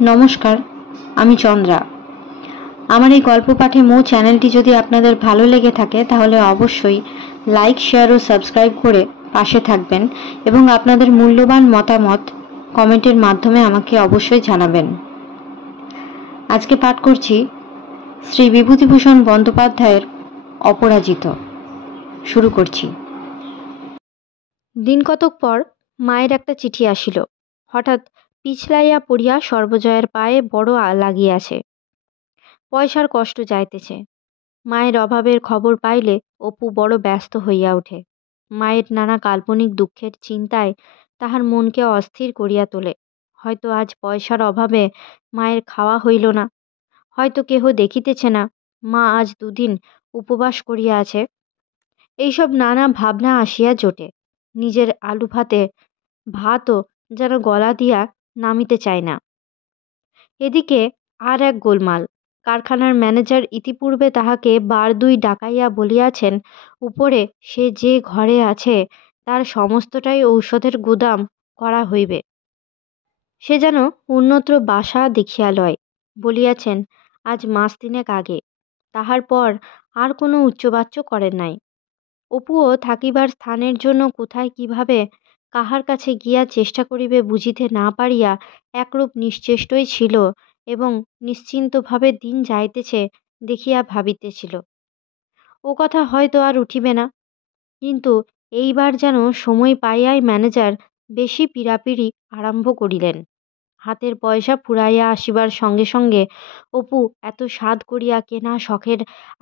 নমস্কার, আমি চন্দ্রা। আমার এই গল্প পাঠে মো চ্যানেলটি যদি আপনাদের ভালো লেগে থাকে তাহলে অবশ্যই লাইক, শেয়ার ও সাবস্ক্রাইব করে পাশে থাকবেন এবং আপনাদের মূল্যবান মতামত কমেন্টের মাধ্যমে আমাকে অবশ্যই জানাবেন। আজকে পাঠ করছি শ্রী বিভূতিভূষণ বন্দ্যোপাধ্যায়ের অপরাজিত। শুরু করছি। দিন কতক পর মায়ের একটা চিঠি আসিল। হঠাৎ পিছলাইয়া পড়িয়া সর্বজয়ের পায়ে বড় লাগিয়াছে, পয়সার কষ্ট যাইতেছে। মায়ের অভাবের খবর পাইলে অপু বড় ব্যস্ত হইয়া ওঠে। মায়ের নানা কাল্পনিক দুঃখের চিন্তায় তাহার মনকে অস্থির করিয়া তোলে। হয়তো আজ পয়সার অভাবে মায়ের খাওয়া হইল না, হয়তো কেহ দেখিতেছে না মা আজ দুদিন উপবাস করিয়া আছে। এইসব নানা ভাবনা আসিয়া জোটে। নিজের আলু ভাতে ভাতও যেন গলা দিয়া নামিতে চায় না। এদিকে আর এক গোলমাল। কারখানার ম্যানেজার ইতিপূর্বে তাহাকে বার দুই ডাকাইয়া বলিয়াছেন, উপরে সে যে ঘরে আছে তার সমস্তটাই ঔষধের গুদাম করা হইবে। সে যেন অন্যত্র বাসা দেখিয়া লয়। বলিয়াছেন আজ মাস তিনেক আগে। তাহার পর আর কোনো উচ্চবাচ্য করেন নাই। অপুও থাকিবার স্থানের জন্য কোথায় কিভাবে কাহার কাছে গিয়া চেষ্টা করিবে বুঝিতে না পারিয়া একরূপ নিশ্চেষ্টই ছিল এবং নিশ্চিন্তভাবে দিন যাইতেছে দেখিয়া ভাবিতেছিল, ও কথা হয়তো আর উঠিবে না। কিন্তু এইবার যেন সময় পাইয়াই ম্যানেজার বেশি পীড়াপিড়ি আরম্ভ করিলেন। হাতের পয়সা ফুরাইয়া আসিবার সঙ্গে সঙ্গে অপু এত সাধ করিয়া কেনা শখের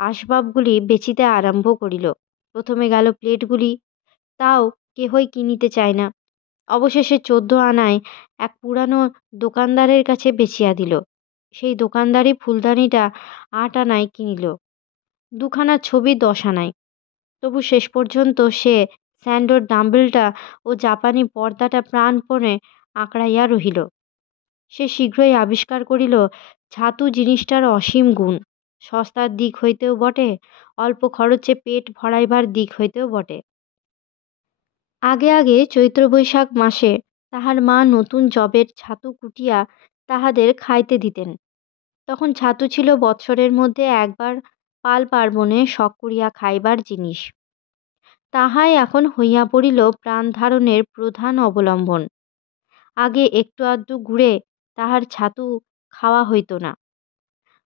আসবাবগুলি বেচিতে আরম্ভ করিল। প্রথমে গেল প্লেটগুলি, তাও কেহই কিনিতে চায় না। অবশেষে 14 আনায় এক পুরানো দোকানদারের কাছে বেচিয়া দিল। সেই দোকানদারই ফুলদানিটা 8 আনায় কিনিল। দুখানা ছবি 10 আনায়। তবু শেষ পর্যন্ত সে স্যান্ডোর ডাম্বেলটা ও জাপানি পর্দাটা প্রাণপণে আঁকড়াইয়া রহিল। সে শীঘ্রই আবিষ্কার করিল ছাতু জিনিসটার অসীম গুণ, সস্তার দিক হইতেও বটে, অল্প খরচে পেট ভরাইবার দিক হইতেও বটে। আগে আগে চৈত্র বৈশাখ মাসে তাহার মা নতুন জবের ছাতু কুটিয়া তাহাদের খাইতে দিতেন। তখন ছাতু ছিল বৎসরের মধ্যে একবার পাল পার্বণে শখ করিয়া খাইবার জিনিস। তাহাই এখন হইয়া পড়িল প্রাণধারণের প্রধান অবলম্বন। আগে একটু আধটু গুড়ে তাহার ছাতু খাওয়া হইত না।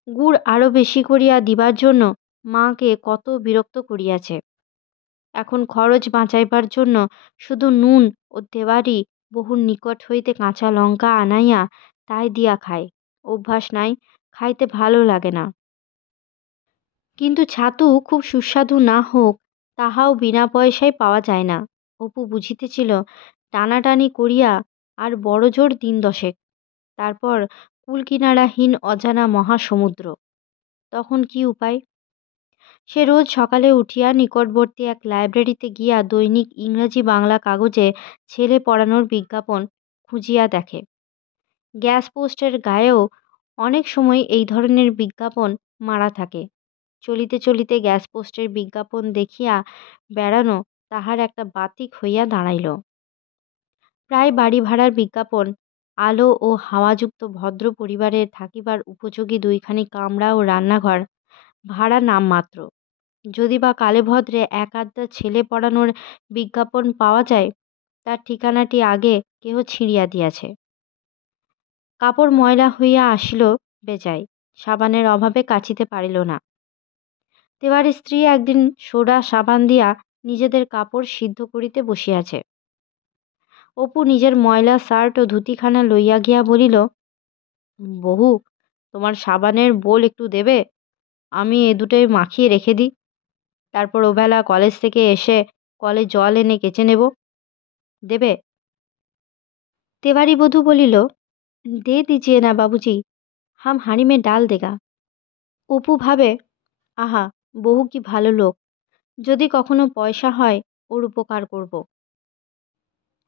গুড় আরও বেশি করিয়া দিবার জন্য মাকে কত বিরক্ত করিয়াছে। এখন খরচ বাঁচাইবার জন্য শুধু নুন ও দেওয়ারি বহু নিকট হইতে কাঁচা লঙ্কা আনাইয়া তাই দিয়া খায়। অভ্যাস নাই, খাইতে ভালো লাগে না। কিন্তু ছাতু খুব সুস্বাদু না হোক তাহাও বিনা পয়সায় পাওয়া যায় না। অপু বুঝিতেছিল টানাটানি করিয়া আর বড় জোর দিন দশেক, তারপর কুলকিনারাহীন অজানা মহাসমুদ্র। তখন কি উপায়? সে রোজ সকালে উঠিয়া নিকটবর্তী এক লাইব্রেরিতে গিয়া দৈনিক ইংরাজি বাংলা কাগজে ছেলে পড়ানোর বিজ্ঞাপন খুঁজিয়া দেখে। গ্যাস পোস্টের গায়েও অনেক সময় এই ধরনের বিজ্ঞাপন মারা থাকে। চলিতে চলিতে গ্যাস পোস্টের বিজ্ঞাপন দেখিয়া বেড়ানো তাহার একটা বাতিক হইয়া দাঁড়াইল। প্রায় বাড়ি ভাড়ার বিজ্ঞাপন, আলো ও হাওয়াযুক্ত ভদ্র পরিবারের থাকিবার উপযোগী 2খানি কামরা ও রান্নাঘর, ভাড়া নামমাত্র। যদি বা কালে ভদ্রে এক আধটা ছেলে পড়ানোর বিজ্ঞাপন পাওয়া যায়, তার ঠিকানাটি আগে কেহ ছিঁড়িয়া দিয়াছে। কাপড় ময়লা হইয়া আসিল বেজায়, সাবানের অভাবে কাচিতে পারিল না। দেওয়ারের স্ত্রী একদিন সোডা সাবান দিয়া নিজেদের কাপড় সিদ্ধ করিতে বসিয়াছে। অপু নিজের ময়লা শার্ট ও ধুতিখানা লইয়া গিয়া বলিল, বহু, তোমার সাবানের বোল একটু দেবে? আমি এ দুটোই মাখিয়ে রেখে দিই, তারপর ওবেলা কলেজ থেকে এসে কলে জল এনে কেচে নেব, দেবে? তেওয়ারি বধূ বলিল, দে দিজিয়ে না বাবুজি, হাম হাঁড়ি মে ডাল দেগা। অপু ভাবে, আহা, বহু কি ভালো লোক, যদি কখনো পয়সা হয় ওর উপকার করব।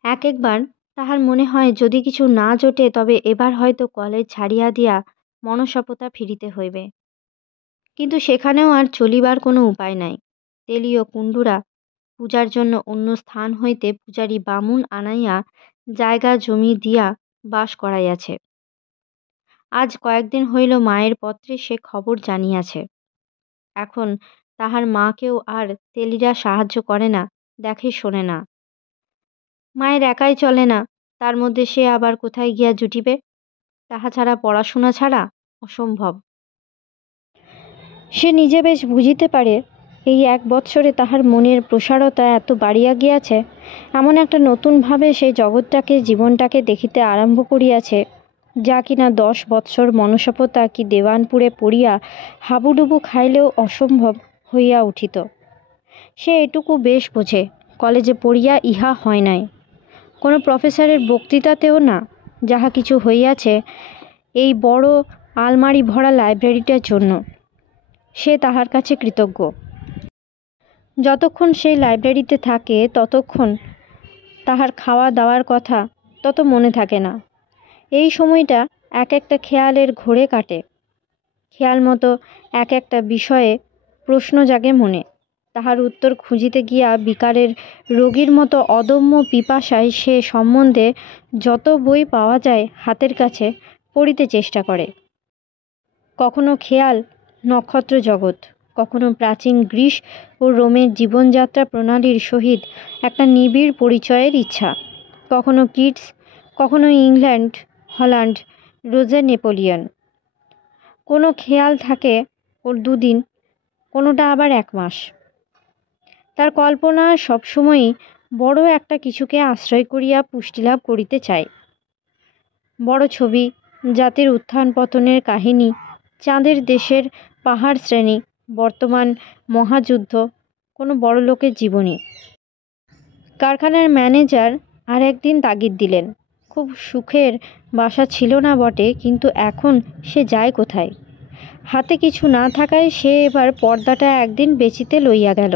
একবার তাহার মনে হয় যদি কিছু না জোটে তবে এবার হয়তো কলেজ ছাড়িয়া দিয়া মনসপতা ফিরিতে হইবে। কিন্তু সেখানেও আর চলিবার কোনো উপায় নাই। তেলি ও কুণ্ডুরা পূজার জন্য অন্য স্থান হইতে পূজারী বামুন আনাইয়া জায়গা জমি দিয়া বাস করাইয়াছে। আজ কয়েকদিন হইল মায়ের পত্রে সে খবর জানিয়াছে। এখন তাহার মাকেও আর তেলিরা সাহায্য করে না, দেখে শোনে না। মায়ের একাই চলে না, তার মধ্যে সে আবার কোথায় গিয়া জুটিবে? তাহা ছাড়া পড়াশোনা ছাড়া অসম্ভব। সে নিজে বেশ বুঝিতে পারে এই 1 বৎসরে তাহার মনের প্রসারতা এত বাড়িয়া গিয়াছে, এমন একটা নতুনভাবে সেই জগৎটাকে জীবনটাকে দেখিতে আরম্ভ করিয়াছে, যা কিনা 10 বৎসর মনসপতা কি দেওয়ানপুরে পড়িয়া হাবুডুবু খাইলেও অসম্ভব হইয়া উঠিত। সে এটুকু বেশ বোঝে, কলেজে পড়িয়া ইহা হয় নাই, কোনো প্রফেসরের বক্তৃতাতেও না। যাহা কিছু হইয়াছে এই বড় আলমারি ভরা লাইব্রেরিটার জন্য। সে তাহার কাছে কৃতজ্ঞ। যতক্ষণ সেই লাইব্রেরিতে থাকে ততক্ষণ তাহার খাওয়া দাওয়ার কথা তত মনে থাকে না। এই সময়টা এক একটা খেয়ালের ঘোরে কাটে। খেয়াল মতো এক একটা বিষয়ে প্রশ্ন জাগে মনে। তাহার উত্তর খুঁজিতে গিয়া বিকারের রোগীর মতো অদম্য পিপাসায় সে সম্বন্ধে যত বই পাওয়া যায় হাতের কাছে পড়িতে চেষ্টা করে। কখনো খেয়াল নক্ষত্র জগৎ, কখনো প্রাচীন গ্রিস ও রোমের জীবনযাত্রা প্রণালীর সহিত একটা নিবিড় পরিচয়ের ইচ্ছা, কখনো কিটস, কখনো ইংল্যান্ড, হল্যান্ড, রোজার নেপোলিয়ন। কোনো খেয়াল থাকে ওর 2 দিন, কোনোটা আবার 1 মাস। তার কল্পনা সবসময়ই বড় একটা কিছুকে আশ্রয় করিয়া পুষ্টিলাভ করিতে চায়। বড় ছবি, জাতির উত্থান পতনের কাহিনী, চাঁদের দেশের পাহাড় শ্রেণী, বর্তমান মহাযুদ্ধ, কোনো বড় লোকের জীবনী। কারখানার ম্যানেজার আর একদিন তাগিদ দিলেন। খুব সুখের বাসা ছিল না বটে, কিন্তু এখন সে যায় কোথায়? হাতে কিছু না থাকায় সে এবার পর্দাটা একদিন বেচিতে লইয়া গেল।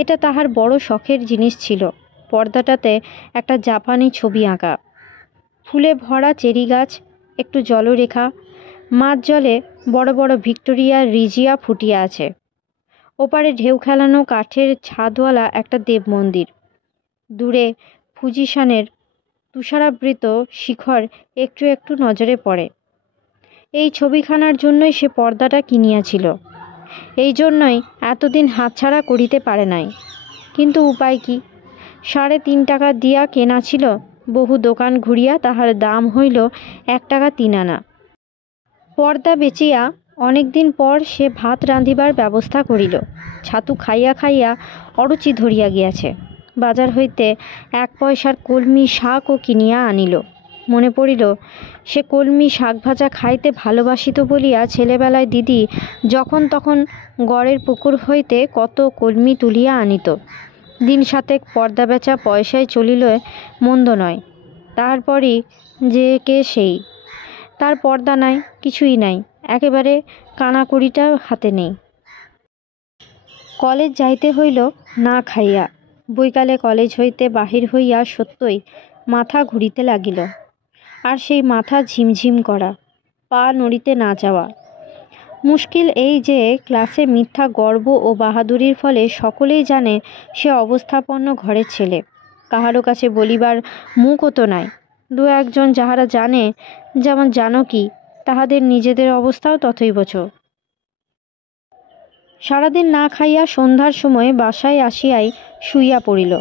এটা তাহার বড় শখের জিনিস ছিল। পর্দাটাতে একটা জাপানি ছবি আঁকা, ফুলে ভরা চেরি গাছ, একটু জলরেখা, মাঝ জলে বড় বড় ভিক্টোরিয়া রিজিয়া ফুটিয়া আছে। ওপারে ঢেউ খেলানো কাঠের ছাদওয়ালা একটা দেব মন্দির। দূরে ফুজিশানের তুষারাবৃত শিখর একটু একটু নজরে পড়ে। এই ছবিখানার জন্যই সে পর্দাটা কিনিয়াছিল। এই জন্যই এতদিন হাতছাড়া করিতে পারে নাই। কিন্তু উপায় কি? 3.5 টাকা দিয়া কেনা ছিল। বহু দোকান ঘুরিয়া তাহার দাম হইল 1 টাকা 3 আনা। পর্দা বেচিয়া অনেক দিন পর সে ভাত রাঁধিবার ব্যবস্থা করিল। ছাতু খাইয়া খাইয়া অরুচি ধরিয়া গিয়াছে। বাজার হইতে 1 পয়সার কলমি শাকও কিনিয়া আনিল। মনে পড়িল সে কলমি শাক ভাজা খাইতে ভালোবাসিত বলিয়া ছেলেবেলায় দিদি যখন তখন গড়ের পুকুর হইতে কত কলমি তুলিয়া আনিত। দিন 7 পর্দা বেচা পয়সায় চলিল, মন্দ নয়। তারপরই যে কে সেই, তার পর্দা নাই, কিছুই নাই, একেবারে কানাকড়িটা হাতে নেই। কলেজ যাইতে হইল না খাইয়া। বৈকালে কলেজ হইতে বাহির হইয়া সত্যই মাথা ঘুরিতে লাগিল। আর সেই মাথা ঝিমঝিম করা, পা নড়িতে না যাওয়া। মুশকিল এই যে ক্লাসে মিথ্যা গর্ব ও বাহাদুরির ফলে সকলেই জানে সে অবস্থাপন্ন ঘরের ছেলে। কাহারও কাছে বলিবার মুখও তো নাই। 2-1 জন যাহারা জানে, যেমন জানকী, তাহাদের নিজেদের অবস্থাও তথৈবচ। সারাদিন না খাইয়া সন্ধ্যার সময় বাসায় আসিয়াই শুইয়া পড়িল।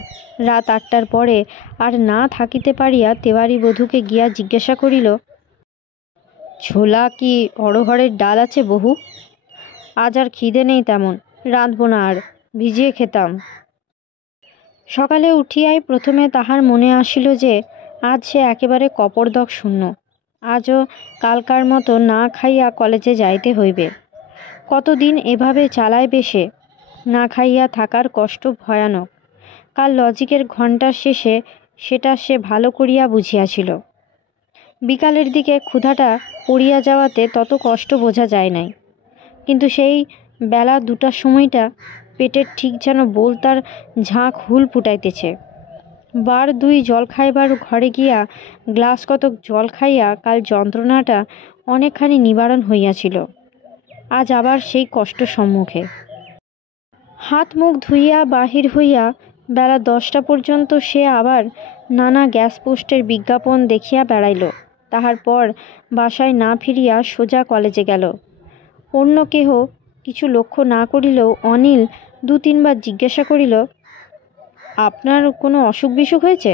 রাত 8টার পরে আর না থাকিতে পারিয়া তেওয়ারি বধূকে গিয়া জিজ্ঞাসা করিল, ছোলা কি অড়হরের ডাল আছে বহু? আজ আর খিদে নেই তেমন, রাঁধব না আর, ভিজিয়ে খেতাম। সকালে উঠিয়াই প্রথমে তাহার মনে আসিল যে আজ সে একেবারে কপর্দক শূন্য। আজও কালকার মতো না খাইয়া কলেজে যাইতে হইবে। কতদিন এভাবে চালাইবে সে? না খাইয়া থাকার কষ্ট ভয়ানক। কাল লজিকের ঘণ্টার শেষে সেটা সে ভালো করিয়া বুঝিয়াছিল। বিকালের দিকে ক্ষুধাটা পড়িয়া যাওয়াতে তত কষ্ট বোঝা যায় নাই, কিন্তু সেই বেলা 2টার সময়টা পেটের ঠিক যেন বোলতার ঝাঁক হুল ফুটাইতেছে। বার 2 জল খাইবার ঘরে গিয়া গ্লাস কতক জল খাইয়া কাল যন্ত্রণাটা অনেকখানি নিবারণ হইয়াছিল। আজ আবার সেই কষ্ট সম্মুখে। হাত মুখ ধুইয়া বাহির হইয়া বেলা 10টা পর্যন্ত সে আবার নানা গ্যাস পোস্টের বিজ্ঞাপন দেখিয়া বেড়াইল। তাহার পর বাসায় না ফিরিয়া সোজা কলেজে গেল। অন্য কেহ কিছু লক্ষ্য না করিলেও অনিল 2-3 বার জিজ্ঞাসা করিল, আপনার কোনো অসুখ বিসুখ হয়েছে?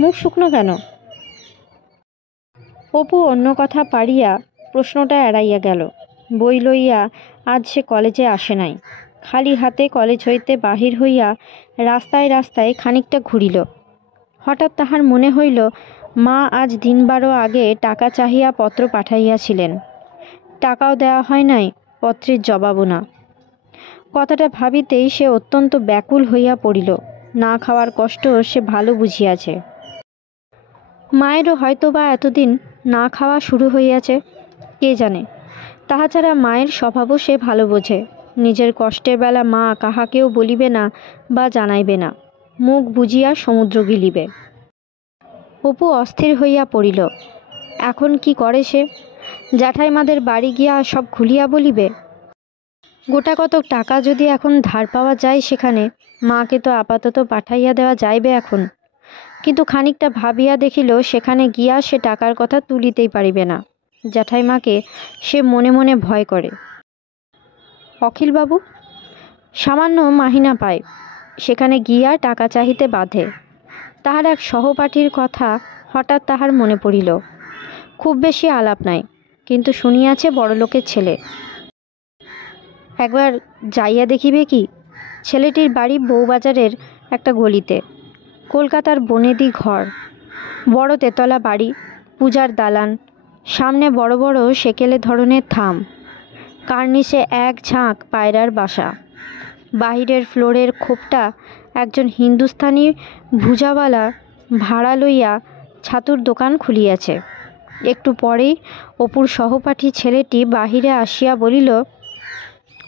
মুখ শুকনো কেন? অপু অন্য কথা পারিয়া প্রশ্নটা এড়াইয়া গেল। বই লইয়া আজ সে কলেজে আসে নাই। খালি হাতে কলেজ হইতে বাহির হইয়া রাস্তায় রাস্তায় খানিকটা ঘুরিল। হঠাৎ তাহার মনে হইল, মা আজ দিন-12 আগে টাকা চাহিয়া পত্র পাঠাইয়াছিলেন, টাকাও দেওয়া হয় নাই, পত্রের জবাবও না। কথাটা ভাবিতেই সে অত্যন্ত ব্যাকুল হইয়া পড়িল। না খাওয়ার কষ্ট সে ভালো বুঝিয়াছে। মায়েরও হয়তো বা এতদিন না খাওয়া শুরু হইয়াছে, কে জানে। তাহা ছাড়া মায়ের স্বভাবও সে ভালো বোঝে। নিজের কষ্টের বেলা মা কাহাকেও বলিবে না বা জানাইবে না, মুখ বুজিয়া সমুদ্র গিলিবে। অপু অস্থির হইয়া পড়িল। এখন কি করে সে? জ্যাঠাইমাদের বাড়ি গিয়া সব খুলিয়া বলিবে? গোটা কতক টাকা যদি এখন ধার পাওয়া যায় সেখানে, মাকে তো আপাতত পাঠাইয়া দেওয়া যাইবে এখন। কিন্তু খানিকটা ভাবিয়া দেখিল সেখানে গিয়া সে টাকার কথা তুলিতেই পারিবে না। জ্যাঠাইমাকে সে মনে মনে ভয় করে। অখিলবাবু সামান্য মাহিনা পায়, সেখানে গিয়া টাকা চাহিতে বাধে। তাহার এক সহপাঠীর কথা হঠাৎ তাহার মনে পড়িল। খুব বেশি আলাপ নাই, কিন্তু শুনিয়াছে বড়লোকের ছেলে। একবার যাইয়া দেখিবে কি? ছেলেটির বাড়ি বউবাজারের একটা গলিতে, কলকাতার বনেদি ঘর, বড় তেতলা বাড়ি, পূজার দালান, সামনে বড় বড় সেকেলে ধরনের থাম, কার্নিশে এক ঝাঁক পায়রার বাসা। বাহিরের ফ্লোরের খোপটা একজন হিন্দুস্থানি ভুজাওয়ালা ভাড়া লইয়া ছাতুর দোকান খুলিয়াছে। একটু পরেই অপুর সহপাঠী ছেলেটি বাহিরে আসিয়া বলিল,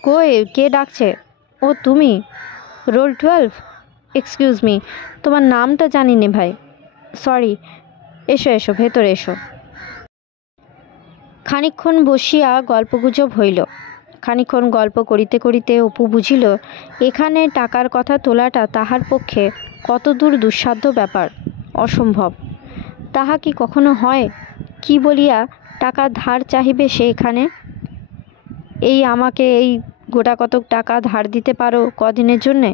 কই, কে ডাকছে? ও তুমি? রোল 12? এক্সকিউজ মি, তোমার নামটা জানি নে ভাই, সরি। এসো এসো, ভেতরে এসো। খানিকক্ষণ বসিয়া গল্পগুজব হইল। খানিকক্ষণ গল্প করিতে করিতে অপু বুঝিল এখানে টাকার কথা তোলাটা তাহার পক্ষে কতদূর দুঃসাধ্য ব্যাপার, অসম্ভব। তাহা কি কখনো হয়? কি বলিয়া টাকা ধার চাহিবে সে এখানে? এই আমাকে এই গোটা কতক টাকা ধার দিতে পারো কদিনের জন্যে?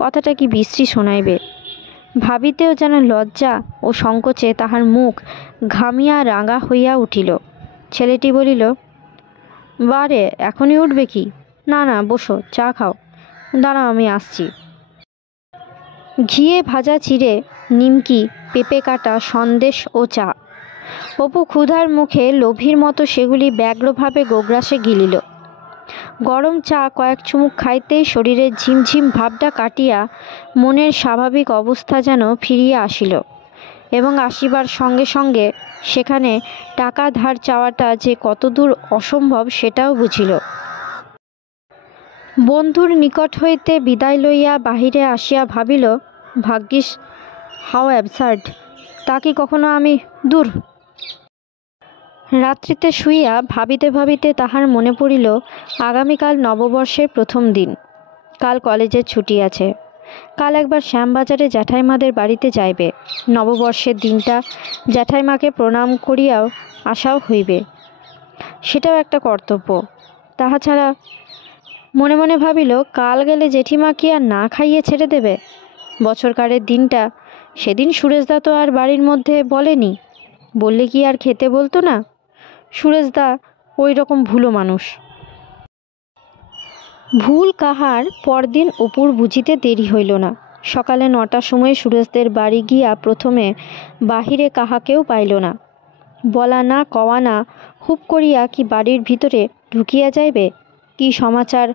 কথাটা কি বিশ্রী শোনাইবে। ভাবিতেও যেন লজ্জা ও সংকোচে তাহার মুখ ঘামিয়া রাঙা হইয়া উঠিল। ছেলেটি বলিল, বারে, এখনই উঠবে কি? না না, বসো, চা খাও। দাঁড়াও, আমি আসছি। ঘিয়ে ভাজা চিড়ে, নিমকি, পেঁপে কাটা, সন্দেশ ও চা। অপু ক্ষুধার মুখে লোভীর মতো সেগুলি ব্যগ্রভাবে গোগ্রাসে গিলিল। গরম চা কয়েক চুমুক খাইতেই শরীরের ঝিমঝিম ভাবটা কাটিয়া মনের স্বাভাবিক অবস্থা যেন ফিরিয়া আসিল, এবং আসিবার সঙ্গে সঙ্গে সেখানে টাকা ধার চাওয়াটা যে কতদূর অসম্ভব সেটাও বুঝিল। বন্ধুর নিকট হইতে বিদায় লইয়া বাহিরে আসিয়া ভাবিল, ভাগ্যিস, হাউ অ্যাবসার্ড! তা কি কখনো আমি? দূর! রাত্রিতে শুইয়া ভাবিতে ভাবিতে তাহার মনে পড়িল আগামীকাল নববর্ষের প্রথম দিন। কাল কলেজের ছুটি আছে। কাল একবার শ্যামবাজারে জ্যাঠাইমাদের বাড়িতে যাইবে। নববর্ষের দিনটা জ্যাঠাইমাকে প্রণাম করিয়াও আসাও হইবে, সেটাও একটা কর্তব্য। তাহা ছাড়া মনে মনে ভাবিল, কাল গেলে জেঠিমা কি আর না খাইয়ে ছেড়ে দেবে? বছরকারের দিনটা, সেদিন সুরেশদা তো আর বাড়ির মধ্যে বলেনি, বললে কি আর খেতে বলতো না? সুরেশদা ওই রকম ভুলো মানুষ। ভুল কাহার পরদিন অপুর বুঝিতে দেরি হইল না। সকালে 9টার সময় সুরেশদের বাড়ি গিয়া প্রথমে বাহিরে কাহাকেও পাইল না। বলা না কওয়া না হুপ করিয়া কি বাড়ির ভিতরে ঢুকিয়া যাইবে? কি সমাচার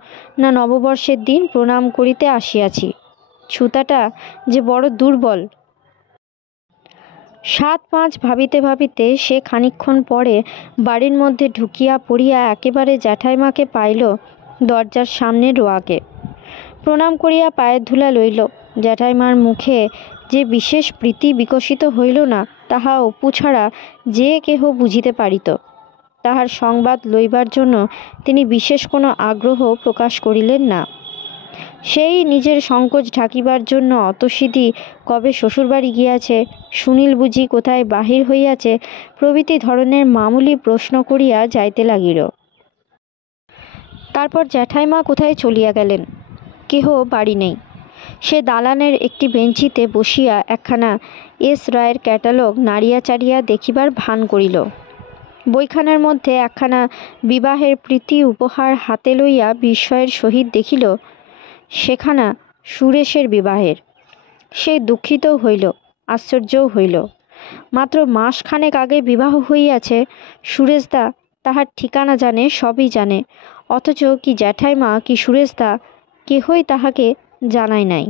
না নববর্ষের দিন প্রণাম করিতে আসিয়াছি। ছুতাটা যে বড় দুর্বল। 7-5 ভাবিতে ভাবিতে সে খানিকক্ষণ পরে বাড়ির মধ্যে ঢুকিয়া পড়িয়া একেবারে জ্যাঠাইমাকে পাইল দরজার সামনে রোয়াকে। প্রণাম করিয়া পায়ের ধুলা লইল। জ্যাঠাইমার মুখে যে বিশেষ প্রীতি বিকশিত হইল না, তাহা অপু ছাড়া যে কেহ বুঝিতে পারিত। তাহার সংবাদ লইবার জন্য তিনি বিশেষ কোনো আগ্রহ প্রকাশ করিলেন না। সেই নিজের সংকোচ ঢাকিবার জন্য অতসিধি কবে শ্বশুরবাড়ি গিয়াছে, সুনীল বুঝি কোথায় বাহির হইয়াছে প্রভৃতি ধরনের মামুলি প্রশ্ন করিয়া যাইতে লাগিল। তারপর জ্যাঠাইমা কোথায় চলিয়া গেলেন। কেহ বাড়ি নেই। সে দালানের একটি বেঞ্চিতে বসিয়া একখানা এস রায়ের ক্যাটালগ নাড়িয়া চাড়িয়া দেখিবার ভান করিল। বইখানার মধ্যে একখানা বিবাহের প্রীতি উপহার হাতে লইয়া বিস্ময়ের সহিত দেখিল সেখানা সুরেশের বিবাহের। সে দুঃখিতও হইল, আশ্চর্যও হইল। মাত্র মাসখানেক আগে বিবাহ হইয়াছে। সুরেশদা তাহার ঠিকানা জানে, সবই জানে, অথচ কি জ্যাঠাইমা কি সুরেশদা কেহই তাহাকে জানায় নাই।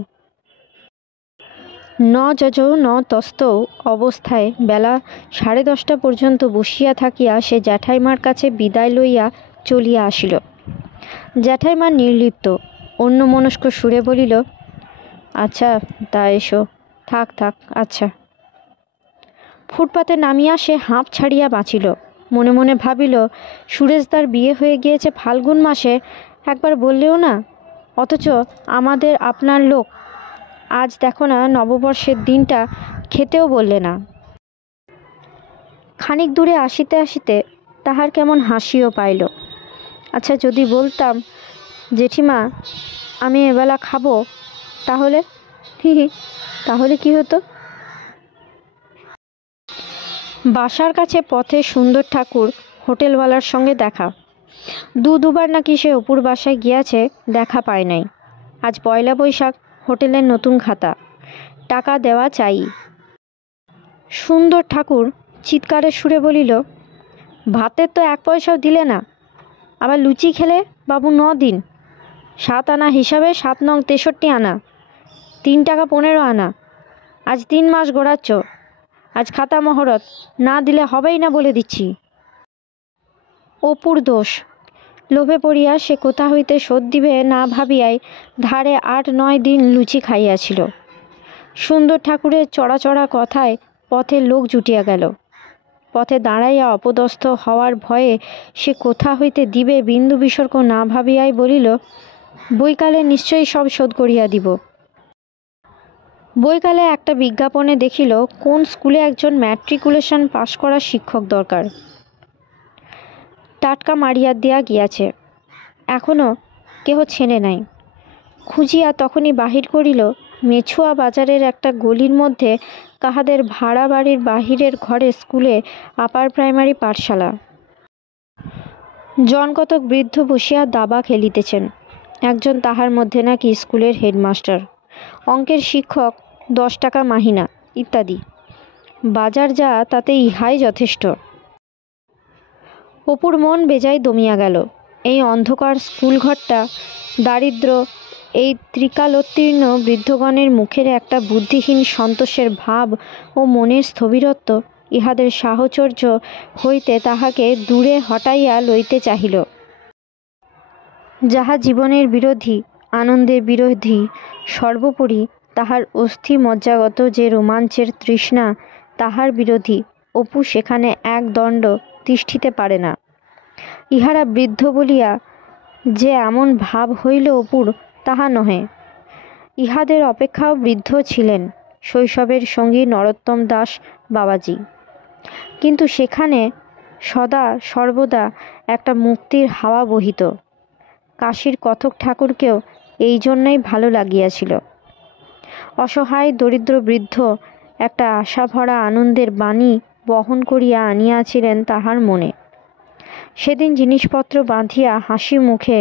ন যজ ন তস্তৌ অবস্থায় বেলা 10:30 পর্যন্ত বসিয়া থাকিয়া সে জ্যাঠাইমার কাছে বিদায় লইয়া চলিয়া আসিল। জ্যাঠাইমা নির্লিপ্ত অন্যমনস্ক সুরে বলিল, আচ্ছা তা এসো, থাক থাক, আচ্ছা। ফুটপাতে নামিয়া সে হাঁপ ছাড়িয়া বাঁচিল। মনে মনে ভাবিল, সুরেশদার বিয়ে হয়ে গিয়েছে ফাল্গুন মাসে, একবার বললেও না, অথচ আমাদের আপনার লোক, আজ দেখো না নববর্ষের দিনটা খেতেও বললে না। খানিক দূরে আসিতে আসিতে তাহার কেমন হাসিও পাইল। আচ্ছা যদি বলতাম, জেঠিমা আমি এবেলা খাবো, তাহলে তাহলে কি হতো? বাসার কাছে পথে সুন্দর ঠাকুর হোটেলওয়ালার সঙ্গে দেখা। দুবার নাকি সে অপুর বাসায় গিয়াছে, দেখা পায় নাই। আজ 1 বৈশাখ, হোটেলের নতুন খাতা, টাকা দেওয়া চাই। সুন্দর ঠাকুর চিৎকারের সুরে বলিল, ভাতের তো 1 পয়সাও দিলে না, আবার লুচি খেলে বাবু 9 দিন, 7 আনা হিসাবে 7 নং 63 আনা, 3 টাকা 15 আনা, আজ 3 মাস গড়াচ্ছ, আজ খাতা মহরত, না দিলে হবেই না বলে দিচ্ছি। অপুর দোষ। লোভে পড়িয়া সে কোথা হইতে শোধ দিবে না ভাবিয়াই ধারে 8-9 দিন লুচি খাইয়াছিল। সুন্দর ঠাকুরের চড়া চড়া কথায় পথে লোক জুটিয়া গেল। পথে দাঁড়াইয়া অপদস্থ হওয়ার ভয়ে সে কোথা হইতে দিবে বিন্দু বিসর্গ না ভাবিয়াই বলিল, বৈকালে নিশ্চয়ই সব শোধ করিয়া দিব। বৈকালে একটা বিজ্ঞাপনে দেখিল কোন স্কুলে একজন ম্যাট্রিকুলেশন পাশ করা শিক্ষক দরকার। টাটকা মারিয়া দিয়া গিয়াছে, এখনও কেহ ছেনে নাই। খুঁজিয়া তখনই বাহির করিল মেছুয়া বাজারের একটা গলির মধ্যে কাহাদের ভাড়া বাড়ির বাহিরের ঘরে স্কুলে আপার প্রাইমারি পাঠশালা। জনকতক বৃদ্ধ বসিয়া দাবা খেলিতেছেন। একজন তাহার মধ্যে নাকি স্কুলের হেডমাস্টার, অঙ্কের শিক্ষক, 10 টাকা মাহিনা ইত্যাদি। বাজার যা তাতে ইহাই যথেষ্ট। অপুর মন বেজায় দমিয়া গেল। এই অন্ধকার স্কুলঘরটা, দারিদ্র, এই ত্রিকালোত্তীর্ণ বৃদ্ধগণের মুখের একটা বুদ্ধিহীন সন্তোষের ভাব ও মনের স্থবিরত্ব ইহাদের সাহচর্য হইতে তাহাকে দূরে হটাইয়া লইতে চাহিল। যাহা জীবনের বিরোধী, আনন্দের বিরোধী, সর্বোপরি তাহার অস্থি মজ্জাগত যে রোমাঞ্চের তৃষ্ণা, তাহার বিরোধী, অপু সেখানে এক দণ্ড তিষ্ঠিতে পারে না। ইহারা বৃদ্ধ বলিয়া যে এমন ভাব হইল অপুর, তাহা নহে। ইহাদের অপেক্ষাও বৃদ্ধ ছিলেন শৈশবের সঙ্গী নরোত্তম দাস বাবাজি। কিন্তু সেখানে সদা সর্বদা একটা মুক্তির হাওয়া বহিত। কাশীর কথক ঠাকুরকেও এই জন্যই ভালো লাগিয়াছিল। অসহায় দরিদ্র বৃদ্ধ একটা আশাভরা আনন্দের বাণী বহন করিয়া আনিয়াছিলেন তাহার মনে। সেদিন জিনিসপত্র বাঁধিয়া হাসি মুখে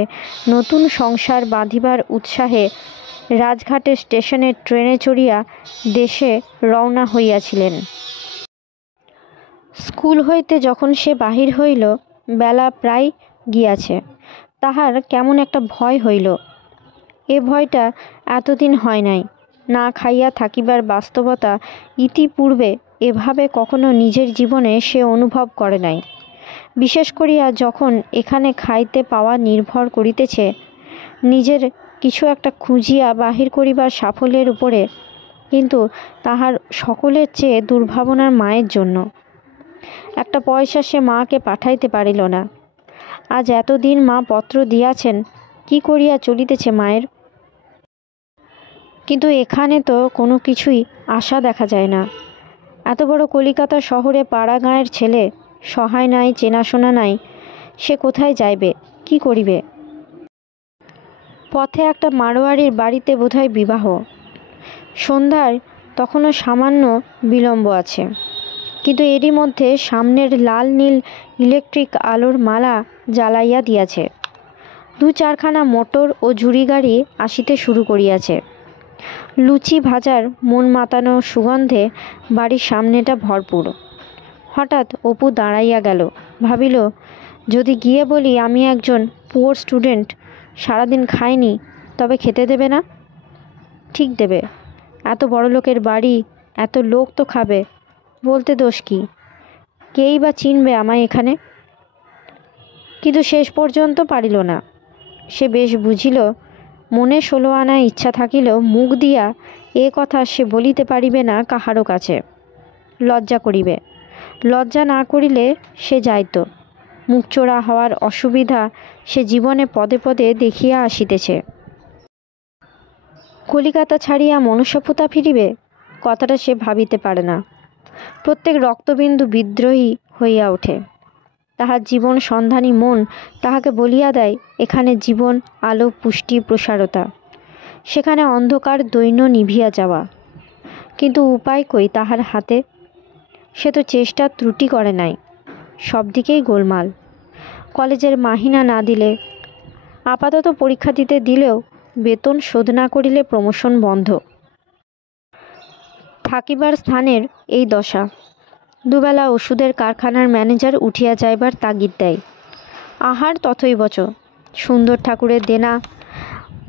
নতুন সংসার বাঁধিবার উৎসাহে রাজঘাটের স্টেশনের ট্রেনে চড়িয়া দেশে রওনা হইয়াছিলেন। স্কুল হইতে যখন সে বাহির হইল, বেলা প্রায় গিয়াছে। তাহার কেমন একটা ভয় হইল। এ ভয়টা এতদিন হয় নাই। না খাইয়া থাকিবার বাস্তবতা ইতিপূর্বে এভাবে কখনো নিজের জীবনে সে অনুভব করে নাই। বিশেষ করিয়া যখন এখানে খাইতে পাওয়া নির্ভর করিতেছে নিজের কিছু একটা খুঁজিয়া বাহির করিবার সাফল্যের উপরে, কিন্তু তাহার সকলের চেয়ে দুর্ভাবনার মায়ের জন্য। একটা পয়সা সে মাকে পাঠাইতে পারিল না। আজ এতদিন মা পত্র দিয়াছেন, কি করিয়া চলিতেছে মায়ের? কিন্তু এখানে তো কোনো কিছুই আশা দেখা যায় না। এত বড় কলিকাতা শহরে পাড়া গাঁয়ের ছেলে, সহায় নাই, চেনাশোনা নাই, সে কোথায় যাইবে, কি করিবে? পথে একটা মারোয়ারির বাড়িতে বোধহয় বিবাহ। সন্ধ্যার তখনও সামান্য বিলম্ব আছে, কিন্তু এরই মধ্যে সামনের লাল নীল ইলেকট্রিক আলোর মালা জ্বালাইয়া দিয়াছে। দু চারখানা মোটর ও ঝুড়ি গাড়ি আসিতে শুরু করিয়াছে। লুচি ভাজার মন মাতানো সুগন্ধে বাড়ির সামনেটা ভরপুর। হঠাৎ অপু দাঁড়াইয়া গেল, ভাবিল, যদি গিয়ে বলি আমি একজন পুয়ার স্টুডেন্ট, সারাদিন খাইনি, তবে খেতে দেবে না? ঠিক দেবে, এত বড় লোকের বাড়ি, এত লোক তো খাবে, বলতে দোষ কি? কেই বা চিনবে আমায় এখানে? কিন্তু শেষ পর্যন্ত পারিল না। সে বেশ বুঝিল, মনে 16 আনা ইচ্ছা থাকিলেও মুখ দিয়া এ কথা সে বলিতে পারিবে না কাহারও কাছে, লজ্জা করিবে। লজ্জা না করিলে সে যাইত। মুখচোরা হওয়ার অসুবিধা সে জীবনে পদে পদে দেখিয়া আসিতেছে। কলিকাতা ছাড়িয়া মনুষ্যপুতা ফিরিবে, কথাটা সে ভাবিতে পারে না। প্রত্যেক রক্তবিন্দু বিদ্রোহী হইয়া ওঠে। তাহার জীবন সন্ধানী মন তাহাকে বলিয়া দেয়, এখানে জীবন, আলো, পুষ্টি, প্রসারতা, সেখানে অন্ধকার, দৈন্য নিভিয়া যাওয়া। কিন্তু উপায় কই তাহার হাতে? সে তো চেষ্টা ত্রুটি করে নাই, সব দিকেই গোলমাল। কলেজের মাহিনা না দিলে, আপাতত পরীক্ষা দিতে দিলেও বেতন শোধ না করিলে প্রমোশন বন্ধ। থাকিবার স্থানের এই দশা। দুবেলা ওষুধের কারখানার ম্যানেজার উঠিয়া যাইবার তাগিদ দেয়। আহার তথৈবচ। সুন্দর ঠাকুরের দেনা,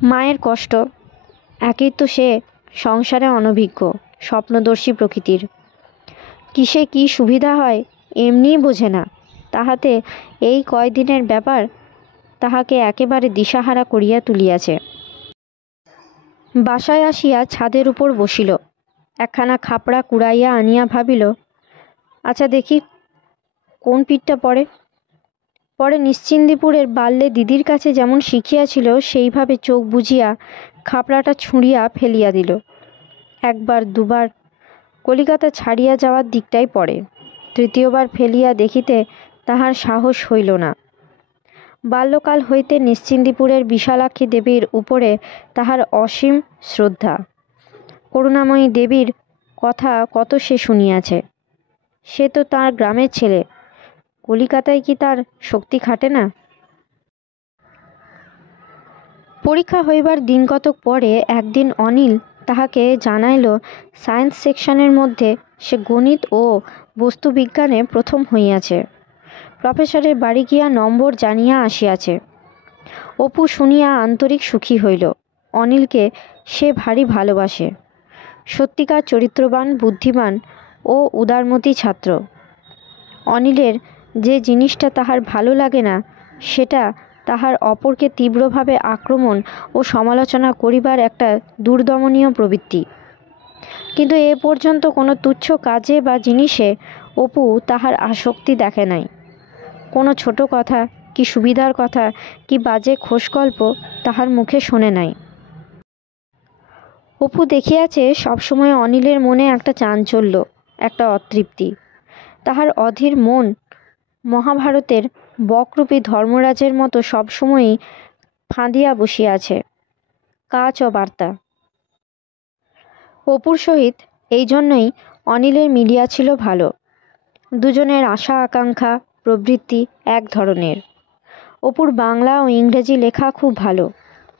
মায়ের কষ্ট, একই তো সে সংসারে অনভিজ্ঞ, স্বপ্নদর্শী প্রকৃতির। কিসে কি সুবিধা হয় এমনিই বোঝে না। তাহাতে এই কয়দিনের ব্যাপার তাহাকে একেবারে দিশাহারা করিয়া তুলিয়াছে। বাসায় আসিয়া ছাদের উপর বসিল, একখানা খাপড়া কুড়াইয়া আনিয়া ভাবিল, আচ্ছা দেখি কোন পিঠটা পড়ে। পরে নিশ্চিন্দিপুরের বাল্যে দিদির কাছে যেমন শিখিয়াছিল সেইভাবে চোখ বুজিয়া খাপড়াটা ছুঁড়িয়া ফেলিয়া দিল। একবার দুবার কলিকাতা ছাড়িয়া যাওয়ার দিকটাই পড়ে। তৃতীয়বার ফেলিয়া দেখিতে তাহার সাহস হইল না। বাল্যকাল হইতে নিশ্চিন্দিপুরের বিশালাক্ষী দেবীর উপরে তাহার অসীম শ্রদ্ধা। করুণাময়ী দেবীর কথা কত সে শুনিয়াছে। সে তো তার গ্রামের ছেলে, কলিকাতায় কি তার শক্তি খাটে না? পরীক্ষা হইবার দিন কতক পরে একদিন অনিল তাহাকে জানাইল, সায়েন্স সেকশনের মধ্যে সে গণিত ও বস্তুবিজ্ঞানে প্রথম হইয়াছে। প্রফেসরের বাড়ি গিয়া নম্বর জানিয়া আসিয়াছে। অপু শুনিয়া আন্তরিক সুখী হইল। অনিলকে সে ভারী ভালোবাসে। সত্যিকার চরিত্রবান, বুদ্ধিমান ও উদারমতি ছাত্র। অনিলের যে জিনিসটা তাহার ভালো লাগে না, সেটা তাহার অপরকে তীব্রভাবে আক্রমণ ও সমালোচনা করিবার একটা দুর্দমনীয় প্রবৃত্তি। কিন্তু এ পর্যন্ত কোনো তুচ্ছ কাজে বা জিনিসে অপু তাহার আসক্তি দেখে নাই। কোনো ছোট কথা, কি সুবিধার কথা, কি বাজে খোশগল্প তাহার মুখে শোনে নাই। অপু দেখিয়াছে সবসময় অনিলের মনে একটা চাঞ্চল্য, একটা অতৃপ্তি। তাহার অধীর মন মহাভারতের বকরূপী ধর্মরাজের মতো সবসময়ই ফাঁদিয়া বসিয়াছে, কাচ ও বার্তা। অপুর সহিত এই জন্যই অনিলের মিলিয়াছিল ভালো। দুজনের আশা আকাঙ্ক্ষা প্রবৃত্তি এক ধরনের। অপুর বাংলা ও ইংরেজি লেখা খুব ভালো।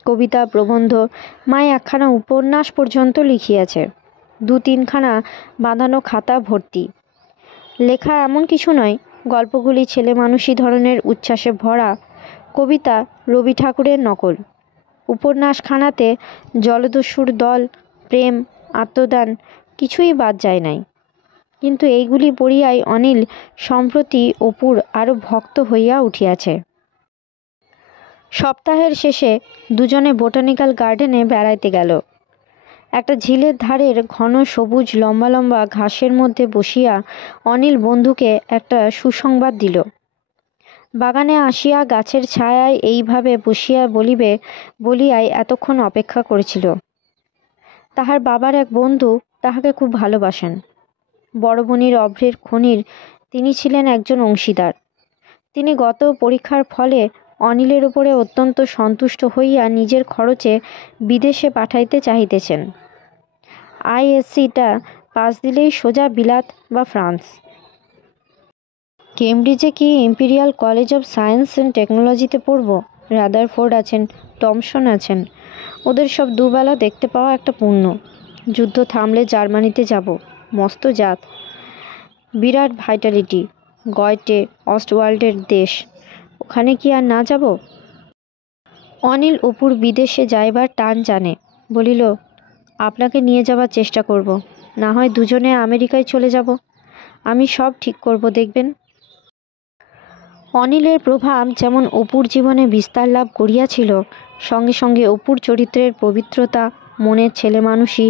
কবিতা, প্রবন্ধ, মায় একখানা উপন্যাস পর্যন্ত লিখিয়াছে। 2-3খানা বাঁধানো খাতা ভর্তি। লেখা এমন কিছু নয়, গল্পগুলি ছেলে মানুষী ধরনের উচ্ছ্বাসে ভরা, কবিতা রবি ঠাকুরের নকল। উপন্যাসখানাতে জলদস্যুর দল, প্রেম, আত্মদান কিছুই বাদ যায় নাই। কিন্তু এইগুলি পড়িয়াই অনিল সম্প্রতি অপুর আরও ভক্ত হইয়া উঠিয়াছে। সপ্তাহের শেষে দুজনে বোটানিক্যাল গার্ডেনে বেড়াইতে গেল। একটা ঝিলের ধারের ঘন সবুজ লম্বা লম্বা ঘাসের মধ্যে বসিয়া অনিল বন্ধুকে একটা সুসংবাদ দিল। বাগানে আসিয়া গাছের ছায়ায় এইভাবে বসিয়া বলিবে বলিয়াই এতক্ষণ অপেক্ষা করেছিল। তাহার বাবার এক বন্ধু তাহাকে খুব ভালোবাসেন। বড় বোনের অভ্রের খনির তিনি ছিলেন একজন অংশীদার। তিনি গত পরীক্ষার ফলে অনিলের উপরে অত্যন্ত সন্তুষ্ট হইয়া নিজের খরচে বিদেশে পাঠাইতে চাহিতেছেন। আইএসসিটা পাস দিলেই সোজা বিলাত বা ফ্রান্স। কেমব্রিজে কি imperial college of science and টেকনোলজিতে পড়ব। রাদারফোর্ড আছেন, টমসন আছেন, ওদের সব দুবেলা দেখতে পাওয়া একটা পুণ্য। যুদ্ধ থামলে জার্মানিতে যাব, মস্ত জাত, বিরাট ভাইটালিটি, গয়টে, অস্টওয়াল্ডের দেশ, ওখানে কি আর না যাব? অনিল অপুর বিদেশে যাইবার টান জানে, বলিল, আপনাকে নিয়ে যাবার চেষ্টা করব, না হয় দুজনে আমেরিকায় চলে যাব। আমি সব ঠিক করব, দেখবেন। অনিলের প্রভাব যেমন অপুর জীবনে বিস্তার লাভ করিয়াছিল, সঙ্গে সঙ্গে অপুর চরিত্রের পবিত্রতা, মনের ছেলেমানুষি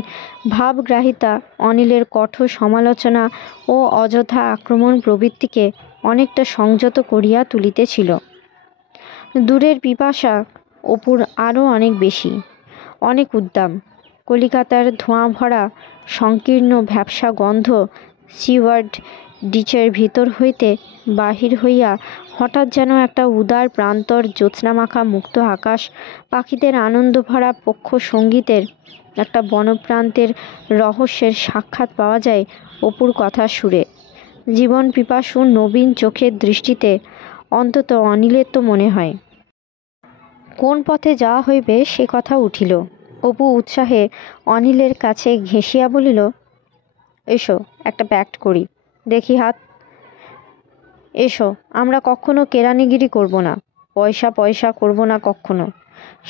ভাবগ্রাহিতা, অনিলের কঠোর সমালোচনা ও অযথা আক্রমণ প্রবৃত্তিকে অনেকটা সংযত করিয়া তুলিতেছিল। দূরের পিপাসা অপুর আরও অনেক বেশি, অনেক উদ্দাম। কলিকাতার ধোঁয়া ভরা সংকীর্ণ ভ্যাপসা গন্ধ সিওয়ার্ড ডিচের ভিতর হইতে বাহির হইয়া হঠাৎ যেন একটা উদার প্রান্তর জ্যোৎস্নামাখা মুক্ত আকাশ, পাখিদের আনন্দ ভরা পক্ষ সঙ্গীতের একটা বনপ্রান্তের রহস্যের সাক্ষাৎ পাওয়া যায় অপুর কথার সুরে। জীবন পিপাসু নবীন চোখের দৃষ্টিতে অন্তত অনিলের তো মনে হয়। কোন পথে যাওয়া হইবে সে কথা উঠিল। অপু উৎসাহে অনিলের কাছে ঘেঁষিয়া বলিল, এসো একটা প্যাক্ট করি, দেখি হাত। এসো, আমরা কখনো কেরানিগিরি করব না, পয়সা পয়সা করব না কখনো,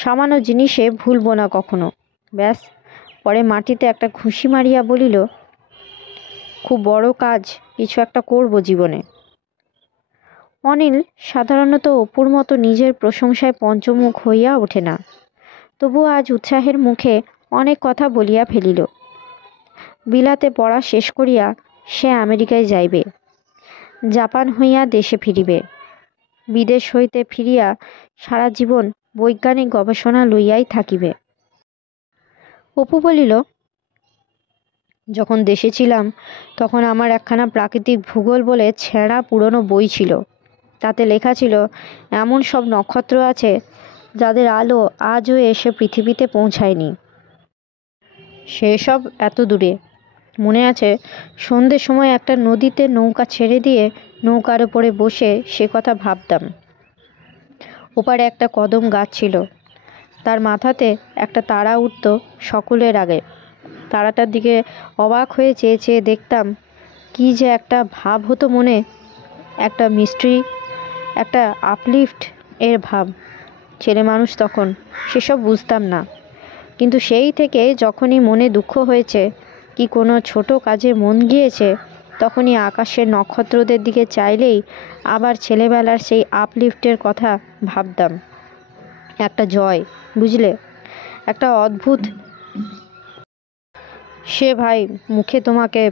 সামান্য জিনিসে ভুলব না কখনো, ব্যাস। পরে মাটিতে একটা ঘুষি মারিয়া বলিল, খুব বড় কাজ কিছু একটা করব জীবনে। অনিল সাধারণত অপুর মতো নিজের প্রশংসায় পঞ্চমুখ হইয়া ওঠে না, তবু আজ উৎসাহের মুখে অনেক কথা বলিয়া ফেলিল। বিলাতে পড়া শেষ করিয়া সে আমেরিকায় যাইবে, জাপান হইয়া দেশে ফিরিবে, বিদেশ হইতে ফিরিয়া সারা জীবন বৈজ্ঞানিক গবেষণা লইয়াই থাকিবে। অপু বলিল, যখন দেশে ছিলাম তখন আমার একখানা প্রাকৃতিক ভূগোল বলে ছেঁড়া পুরনো বই ছিল। তাতে লেখা ছিল এমন সব নক্ষত্র আছে যাদের আলো আজও এসে পৃথিবীতে পৌঁছায়নি। সেসব এত দূরে। মনে আছে, সন্ধ্যের সময় একটা নদীতে নৌকা ছেড়ে দিয়ে নৌকার ওপরে বসে সে কথা ভাবতাম। ওপারে একটা কদম গাছ ছিল, তার মাথাতে একটা তারা উঠত সকলের আগে। তারাটার দিকে অবাক হয়ে চেয়ে চেয়ে দেখতাম, কি যে একটা ভাব হতো মনে, একটা মিস্ট্রি, একটা আপলিফট এর ভাব। ছেলে মানুষ তখন, সেসব বুঝতাম না। কিন্তু সেই থেকে যখনই মনে দুঃখ হয়েছে কি কোনো ছোট কাজে মন গিয়েছে, তখনই আকাশের নক্ষত্রদের দিকে চাইলেই আবার ছেলেবেলার সেই আপলিফটের কথা ভাবতাম। একটা জয়, বুঝলে, একটা অদ্ভুত। সে ভাই মুখে তোমাকে।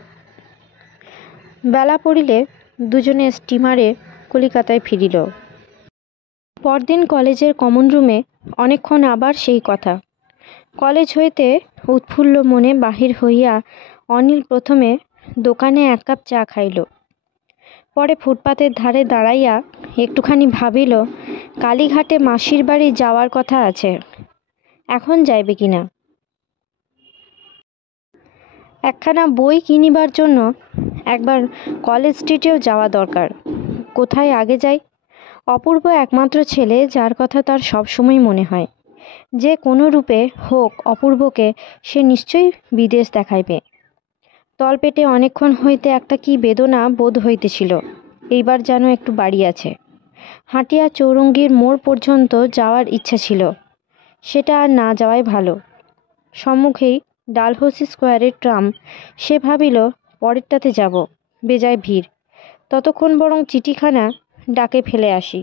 বেলা পড়িলে দুজনে স্টিমারে কলিকাতায় ফিরিল। পরদিন কলেজের কমন রুমে অনেকক্ষণ আবার সেই কথা। কলেজ হইতে উৎফুল্ল মনে বাহির হইয়া অনিল প্রথমে দোকানে এক কাপ চা খাইল, পরে ফুটপাতের ধারে দাঁড়াইয়া একটুখানি ভাবিল কালীঘাটে মাসির বাড়ি যাওয়ার কথা আছে, এখন যাইবে কিনা। একখানা বই কিনিবার জন্য একবার কলেজ স্ট্রিটেও যাওয়া দরকার। কোথায় আগে যাই? অপূর্ব একমাত্র ছেলে, যার কথা তার সবসময় মনে হয়। যে কোনো রূপে হোক অপূর্বকে সে নিশ্চয়ই বিদেশ দেখাইবে। তলপেটে অনেকক্ষণ হইতে একটা কি বেদনা বোধ হইতেছিল, এইবার যেন একটু বাড়ি আছে। হাটিয়া চৌরঙ্গীর মোড় পর্যন্ত যাওয়ার ইচ্ছা ছিল, সেটা আর না যাওয়াই ভালো। সম্মুখেই ডালহৌসি স্কোয়ারের ট্রাম, সে ভাবিল পরেরটাতে যাব, বেজায় ভিড়, ততক্ষণ বরং চিঠিখানা ডাকে ফেলে আসি।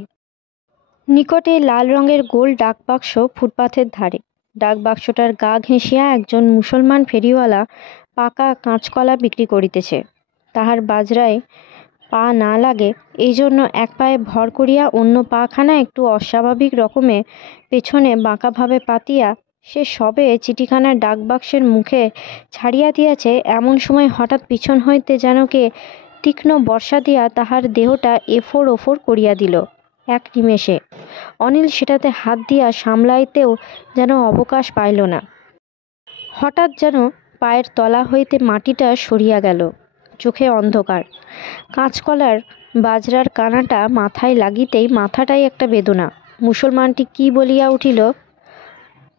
নিকটে লাল রঙের গোল ডাকবাক্স ফুটপাথের ধারে। ডাকবাক্সটার গা ঘেঁষিয়া একজন মুসলমান ফেরিওয়ালা পাকা কাঁচকলা বিক্রি করিতেছে। তাহার বাজরায় পা না লাগে এই জন্য এক পায়ে ভর করিয়া অন্য পাখানা একটু অস্বাভাবিক রকমে পেছনে বাঁকাভাবে পাতিয়া সে সবে চিঠিখানার ডাকবাক্সের মুখে ছাড়িয়া দিয়াছে, এমন সময় হঠাৎ পিছন হইতে যেন কে তীক্ষ্ণ বর্ষা দিয়া তাহার দেহটা এফোড় ওফোড় করিয়া দিল। এক নিমেষে অনিল সেটাতে হাত দিয়া সামলাইতেও যেন অবকাশ পাইল না। হঠাৎ যেন পায়ের তলা হইতে মাটিটা সরিয়া গেল। চোখে অন্ধকার। কাঁচকলার বাজরার কানাটা মাথায় লাগিতেই মাথাটাই একটা বেদনা। মুসলমানটি কি বলিয়া উঠিল,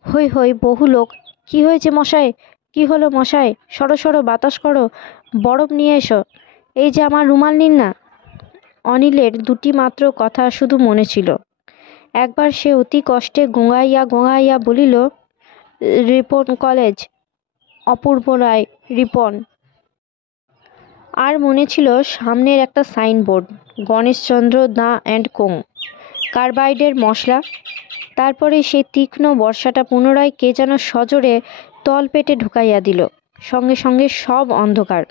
হই হই বহু লোক। কি হয়েছে মশাই? কি হলো মশাই? সরো সরো, বাতাস করো, বরফ নিয়ে এসো। এই যে আমার রুমাল নিন না। অনিলের দুটি মাত্র কথা শুধু মনে ছিল। একবার সে অতি কষ্টে গোঙাইয়া গোঙাইয়া বলিল, রিপন কলেজ, অপূর্ব রায়, রিপন। আর মনে ছিল সামনের একটা সাইনবোর্ড, গণেশচন্দ্র দা অ্যান্ড কোং, কার্বাইডের মশলা। তারপরে সেই তীক্ষ্ণ বর্ষাটা পুনরায় কে যেন সজোরে তল পেটে ঢুকাইয়া দিল। সঙ্গে সঙ্গে সব অন্ধকার।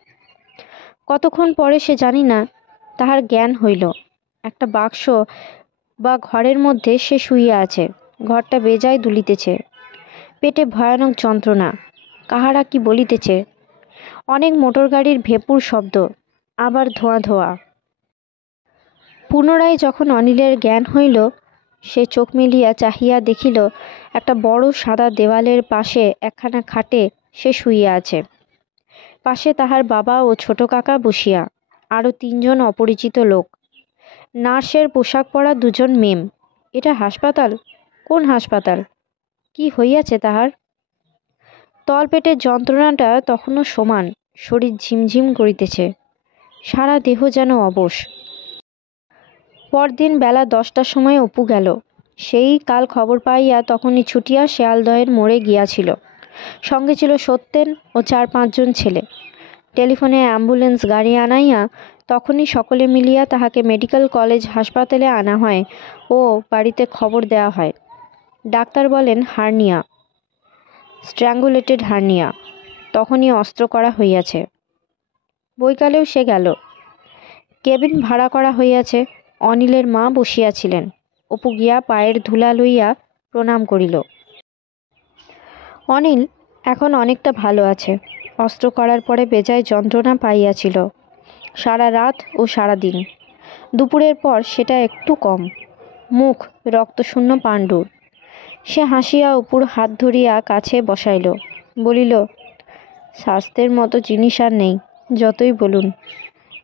কতক্ষণ পরে সে জানি না, তাহার জ্ঞান হইল। একটা বাক্স বা ঘরের মধ্যে সে শুইয়া আছে। ঘরটা বেজায় দুলিতেছে। পেটে ভয়ানক যন্ত্রণা। কাহারা কি বলিতেছে। অনেক মোটর গাড়ির ভেপুর শব্দ, আবার ধোঁয়া ধোঁয়া। পুনরায় যখন অনিলের জ্ঞান হইল, সে চোখ মেলিয়া চাহিয়া দেখিল একটা বড় সাদা দেওয়ালের পাশে একখানা খাটে সে শুইয়া আছে। পাশে তাহার বাবা ও ছোট কাকা বসিয়া, আরও 3 জন অপরিচিত লোক, নার্সের পোশাক পরা 2 জন মেম। এটা হাসপাতাল? কোন হাসপাতাল? কি হইয়াছে তাহার? তলপেটের যন্ত্রণাটা তখনও সমান, শরীর ঝিমঝিম করিতেছে, সারা দেহ যেন অবশ। পরদিন বেলা 10টার সময় অপু গেল। সেই কাল খবর পাইয়া তখনই ছুটিয়া শেয়ালদহের মোড়ে গিয়াছিল। সঙ্গে ছিল সত্যেন ও 4-5 জন ছেলে। টেলিফোনে অ্যাম্বুলেন্স গাড়ি আনাইয়া তখনই সকলে মিলিয়া তাহাকে মেডিকেল কলেজ হাসপাতালে আনা হয় ও বাড়িতে খবর দেওয়া হয়। ডাক্তার বলেন হার্নিয়া, স্ট্র্যাঙ্গুলেটেড হার্নিয়া। তখনই অস্ত্র করা হইয়াছে। বৈকালেও সে গেল। কেবিন ভাড়া করা হইয়াছে। অনিলের মা বসিয়াছিলেন। অপু গিয়া পায়ের ধুলা লইয়া প্রণাম করিল। অনিল এখন অনেকটা ভালো আছে। অস্ত্র করার পরে বেজায় যন্ত্রণা পাইয়াছিল সারা রাত ও সারা দিন। দুপুরের পর সেটা একটু কম। মুখ রক্তশূন্য পাণ্ডুর। সে হাসিয়া অপুর হাত ধরিয়া কাছে বসাইল। বলিল, স্বাস্থ্যের মতো জিনিস আর নেই, যতই বলুন।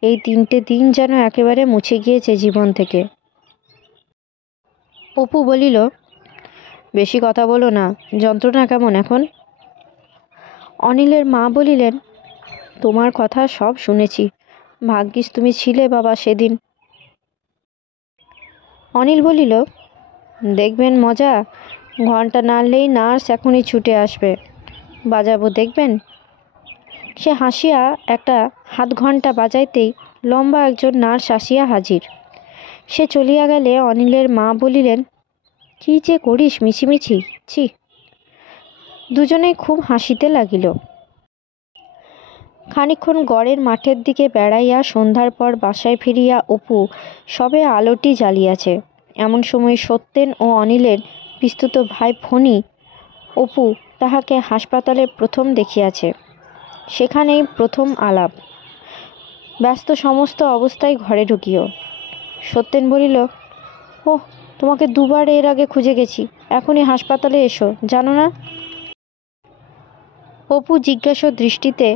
এই 3টে দিন যেন একেবারে মুছে গিয়েছে জীবন থেকে। অপু বলিল, বেশি কথা বলো না, যন্ত্রণা কেমন এখন? অনিলের মা বলিলেন, তোমার কথা সব শুনেছি, ভাগ্যিস তুমি ছিলে বাবা সেদিন। অনিল বলিল, দেখবেন মজা, ঘন্টা নাড়লেই নার্স এখনই ছুটে আসবে, বাজাবো দেখবেন। সে হাসিয়া একটা হাত ঘণ্টা বাজাইতেই লম্বা একজন নার্স আসিয়া হাজির। সে চলিয়া গেলে অনিলের মা বলিলেন, কি যে করিস মিছিমিছি, ছি। দুজনেই খুব হাসিতে লাগিল। খানিকক্ষণ গড়ের মাঠের দিকে বেড়াইয়া সন্ধ্যার পর বাসায় ফিরিয়া অপু সবে আলোটি জ্বালিয়াছে। এমন সময় সত্যেন ও অনিলের বিস্তুত ভাই ফণি অপু তাহাকে হাসপাতালে প্রথম দেখিয়াছে। সেখানেই প্রথম আলাপ। ব্যস্ত সমস্ত অবস্থায় ঘরে ঢুকিও। সত্যেন বলিল, ওহ, তোমাকে 2বার এর আগে খুঁজে গেছি, এখনই হাসপাতালে এসো, জানো না? অপু জিজ্ঞাসা দৃষ্টিতে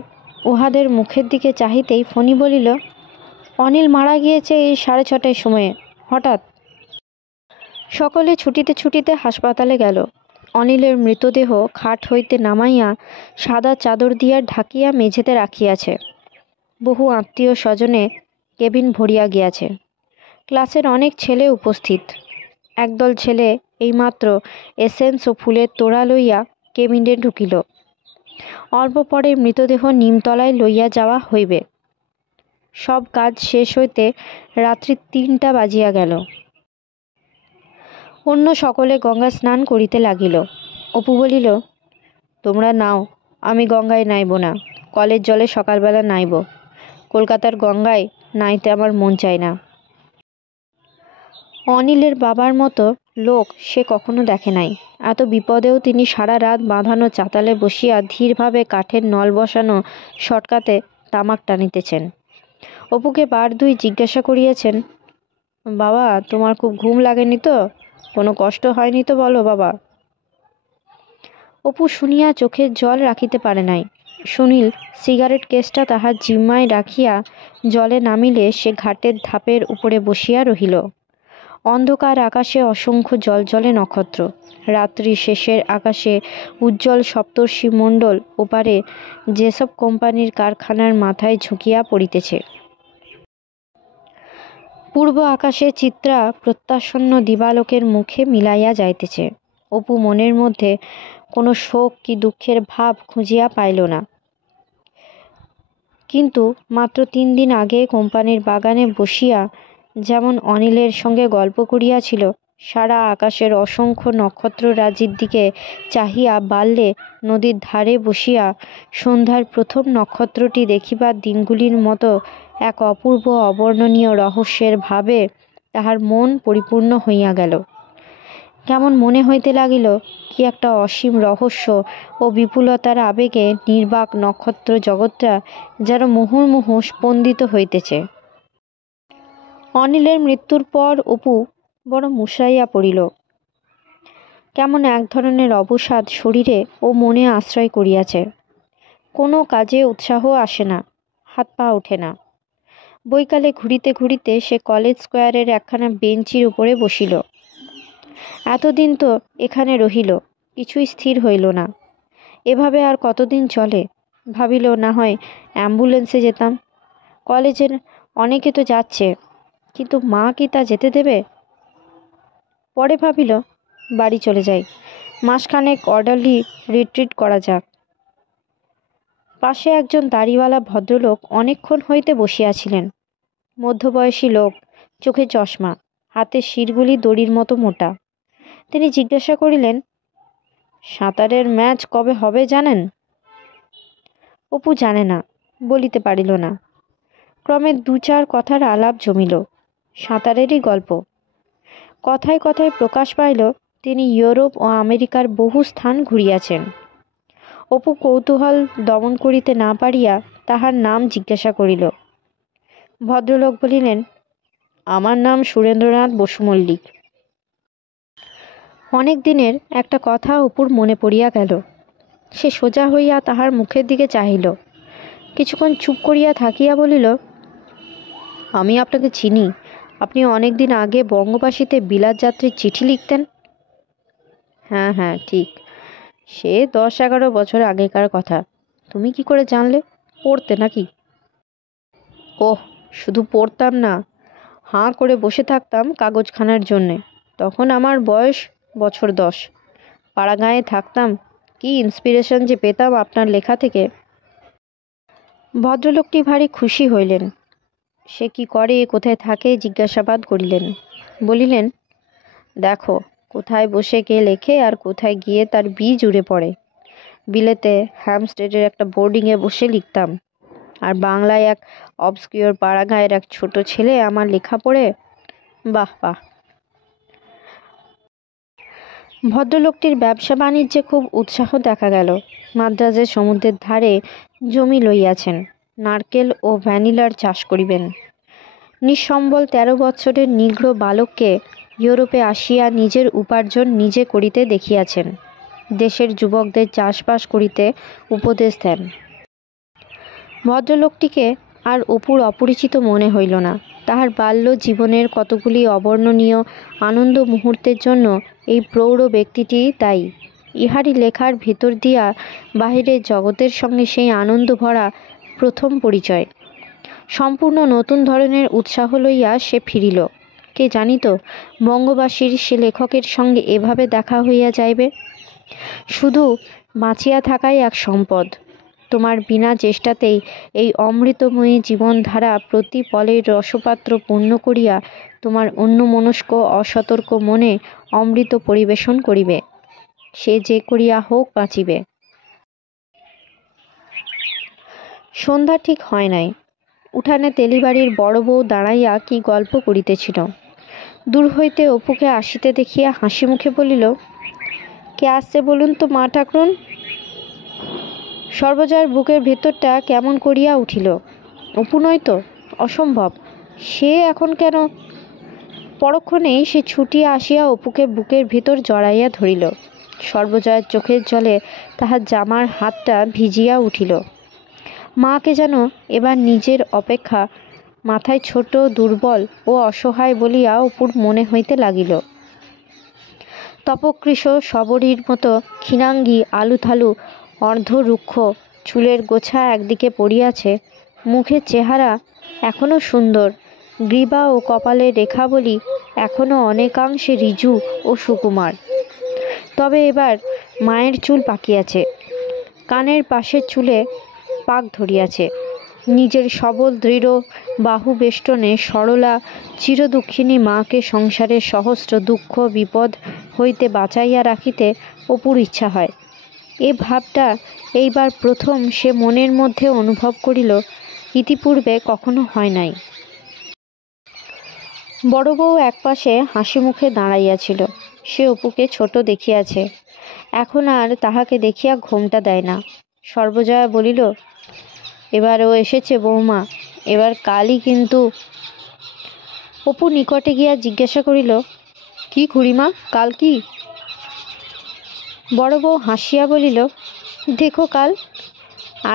উহাদের মুখের দিকে চাহিতেই ফণি বলিল, অনিল মারা গিয়েছে এই 6:30টার সময়ে, হঠাৎ। সকলে ছুটিতে ছুটিতে হাসপাতালে গেল। অনিলের মৃতদেহ খাট হইতে নামাইয়া সাদা চাদর দিয়া ঢাকিয়া মেঝেতে রাখিয়াছে। বহু আত্মীয় স্বজনে কেবিন ভরিয়া গিয়াছে। ক্লাসের অনেক ছেলে উপস্থিত। একদল ছেলে এইমাত্র এসেন্স ও ফুলের তোড়া লইয়া কেবিনে ঢুকিল। অল্প পরে মৃতদেহ নিমতলায় লইয়া যাওয়া হইবে। সব কাজ শেষ হইতে রাত্রি 3টা বাজিয়া গেল। অন্য সকলে গঙ্গা স্নান করিতে লাগিল। অপু বলিল, তোমরা নাও, আমি গঙ্গায় নাইব না, কলের জলে সকালবেলা নাইব। কলকাতার গঙ্গায় নাইতে আমার মন চায় না। অনিলের বাবার মতো লোক সে কখনো দেখে নাই। এত বিপদেও তিনি সারা রাত বাঁধানো চাতালে বসিয়া ধীরভাবে কাঠের নল বসানো শটকাতে তামাক টানিতেছেন। অপুকে বার দুই জিজ্ঞাসা করিয়াছেন, বাবা তোমার খুব ঘুম লাগেনি তো? কোনো কষ্ট হয়নি তো বলো বাবা? অপু শুনিয়া চোখের জল রাখিতে পারে নাই। সুনীল সিগারেট কেসটা তাহার জিম্মায় রাখিয়া জলে নামিলে সে ঘাটের ধাপের উপরে বসিয়া রহিল। অন্ধকার আকাশে অসংখ্য জলজলে নক্ষত্র। রাত্রি শেষের আকাশে উজ্জ্বল সপ্তর্ষি মণ্ডল ওপারে যেসব কোম্পানির কারখানার মাথায় ঝুঁকিয়া পড়িতেছে। পূর্ব আকাশে চিত্রা প্রত্যাসন্ন দিবালোকের মুখে মিলাইয়া যাইতেছে। অপু মনের মধ্যে কোনো শোক কি দুঃখের ভাব খুঁজিয়া পাইল না। কিন্তু মাত্র 3 দিন আগে কোম্পানির বাগানে বসিয়া যেমন অনিলের সঙ্গে গল্প করিয়াছিল, সারা আকাশের অসংখ্য নক্ষত্ররাজির দিকে চাহিয়া বাল্যে নদীর ধারে বসিয়া সন্ধ্যার প্রথম নক্ষত্রটি দেখিবার দিনগুলির মতো এক অপূর্ব অবর্ণনীয় রহস্যের ভাবে তাহার মন পরিপূর্ণ হইয়া গেল। কেমন মনে হইতে লাগিল কি একটা অসীম রহস্য ও বিপুলতার আবেগে নির্বাক নক্ষত্র জগৎটা যেন মুহুর্মুহু স্পন্দিত হইতেছে। অনিলের মৃত্যুর পর অপু বড় মুষড়াইয়া পড়িল। কেমন এক ধরনের অবসাদ শরীরে ও মনে আশ্রয় করিয়াছে। কোনো কাজে উৎসাহ আসে না, হাত পা ওঠে না। বৈকালে ঘুরিতে ঘুরিতে সে কলেজ স্কোয়ারের একখানা বেঞ্চির উপরে বসিল। এতদিন তো এখানে রহিল, কিছুই স্থির হইল না। এভাবে আর কতদিন চলে? ভাবিল না হয় অ্যাম্বুলেন্সে যেতাম। কলেজের অনেকে তো যাচ্ছে, কিন্তু মা কি তা যেতে দেবে? পরে ভাবিল বাড়ি চলে যাই, মাসখানেক অর্ডারলি রিট্রিট করা যাক। পাশে একজন দাড়িওয়ালা ভদ্রলোক অনেকক্ষণ হইতে বসিয়াছিলেন। মধ্যবয়সী লোক, চোখে চশমা, হাতের শিরগুলি দড়ির মতো মোটা। তিনি জিজ্ঞাসা করিলেন, সাঁতারের ম্যাচ কবে হবে জানেন? অপু জানে না, বলিতে পারিল না। ক্রমে 2-4 কথার আলাপ জমিল, সাঁতারেরই গল্প। কথায় কথায় প্রকাশ পাইল তিনি ইউরোপ ও আমেরিকার বহু স্থান ঘুরিয়াছেন। অপু কৌতূহল দমন করিতে না পারিয়া তাহার নাম জিজ্ঞাসা করিল। ভদ্রলোক বলিলেন, আমার নাম সুরেন্দ্রনাথ বসু মল্লিক। অনেক দিনের একটা কথা অপুর মনে পড়িয়া গেল। সে সোজা হইয়া তাহার মুখের দিকে চাহিল। কিছুক্ষণ চুপ করিয়া থাকিয়া বলিল, আমি আপনাকে চিনি। আপনি অনেক দিন আগে বঙ্গবাসীতে বিলাত যাত্রীর চিঠি লিখতেন। হ্যাঁ হ্যাঁ ঠিক, সে 10-11 বছর আগেকার কথা। তুমি কি করে জানলে? পড়তে নাকি? ওহ, শুধু পড়তাম না, হাঁ করে বসে থাকতাম কাগজখানার জন্যে। তখন আমার বয়স বছর 10। পাড়াগাঁয়ে থাকতাম, কি ইন্সপিরেশন যে পেতাম আপনার লেখা থেকে। ভদ্রলোকটি ভারী খুশি হইলেন। সে কি করে, কোথায় থাকে জিজ্ঞাসাবাদ করিলেন। বলিলেন, দেখো কোথায় বসে কে লেখে আর কোথায় গিয়ে তার বীজ উড়ে পড়ে। বিলেতে হ্যামস্টেডের একটা বোর্ডিংয়ে বসে লিখতাম, আর বাংলায় এক অবস্কিওর পাড়াগাঁয়ের এক ছোট ছেলে আমার লেখা পড়ে বাহ বাহ। ভদ্রলোকটির ব্যবসা বাণিজ্যে খুব উৎসাহ দেখা গেল। মাদ্রাজের সমুদ্রের ধারে জমি লইয়াছেন, নারকেল ও ভ্যানিলার চাষ করিবেন। নিঃসম্বল 13 বৎসরের নিগ্র বালককে ইউরোপে আসিয়া নিজের উপার্জন নিজে করিতে দেখিয়াছেন। দেশের যুবকদের চাষবাস করিতে উপদেশ দেন। ভদ্রলোকটিকে আর অপুর অপরিচিত মনে হইল না। তাহার বাল্য জীবনের কতগুলি অবর্ণনীয় আনন্দ মুহূর্তের জন্য এই প্রৌঢ় ব্যক্তিটি দায়ী। ইহারই লেখার ভিতর দিয়া বাহিরের জগতের সঙ্গে সেই আনন্দ ভরা প্রথম পরিচয়। সম্পূর্ণ নতুন ধরনের উৎসাহ লইয়া সে ফিরিল। কে জানিত বঙ্গবাসীর সে লেখকের সঙ্গে এভাবে দেখা হইয়া যাইবে। শুধু বাঁচিয়া থাকাই এক সম্পদ। তোমার বিনা চেষ্টাতেই এই অমৃতময়ী জীবনধারা প্রতি পলের রসপাত্র পূর্ণ করিয়া তোমার অন্যমনস্ক অসতর্ক মনে অমৃত পরিবেশন করিবে। সে যে করিয়া হোক বাঁচিবে। সন্ধ্যা ঠিক হয় নাই। উঠানে তেলিবাড়ির বড় বউ দাঁড়াইয়া কি গল্প করিতেছিল। দূর হইতে অপুকে আসিতে দেখিয়া হাসি মুখে বলিল, কে আসছে বলুন তো মা ঠাকরুন। সর্বজয়ার বুকের ভেতরটা কেমন করিয়া উঠিল। অপু নয় তো, অসম্ভব। সে এখন কেন? পরক্ষণেই সে ছুটিয়া আসিয়া অপুকে বুকের ভিতর জড়াইয়া ধরিল। সর্বজয়ার চোখের জলে তাহার জামার হাতটা ভিজিয়া উঠিল। মাকে যেন এবার নিজের অপেক্ষা মাথায় ছোট, দুর্বল ও অসহায় বলিয়া অপুর মনে হইতে লাগিল। তপকৃশ শবরীর মতো ক্ষীণাঙ্গী, আলুথালু, অর্ধরুক্ষ, চুলের গোছা একদিকে পড়িয়াছে। মুখের চেহারা এখনও সুন্দর, গ্রীবা ও কপালের রেখাবলী এখনও অনেকাংশে ঋজু ও সুকুমার। তবে এবার মায়ের চুল পাকিয়াছে, কানের পাশের চুলে পাক ধরিয়াছে। নিজের সবল দৃঢ় বাহুবেষ্টনে সরলা চিরদুঃখিনী মাকে সংসারের সহস্র দুঃখ বিপদ হইতে বাঁচাইয়া রাখিতে অপুর ইচ্ছা হয়। এ ভাবটা এইবার প্রথম সে মনের মধ্যে অনুভব করিল, ইতিপূর্বে কখনো হয় নাই। বড় বউ একপাশে হাসি মুখে দাঁড়াইয়াছিল। সে অপুকে ছোট দেখিয়াছে, এখন আর তাহাকে দেখিয়া ঘোমটা দেয় না। সর্বজয়া বলিল, এবার ও এসেছে বৌমা, এবার কালই কিন্তু। অপু নিকটে গিয়া জিজ্ঞাসা করিল, কি খুড়িমা, কাল কি? বড় বউ হাসিয়া বলিল, দেখো কাল,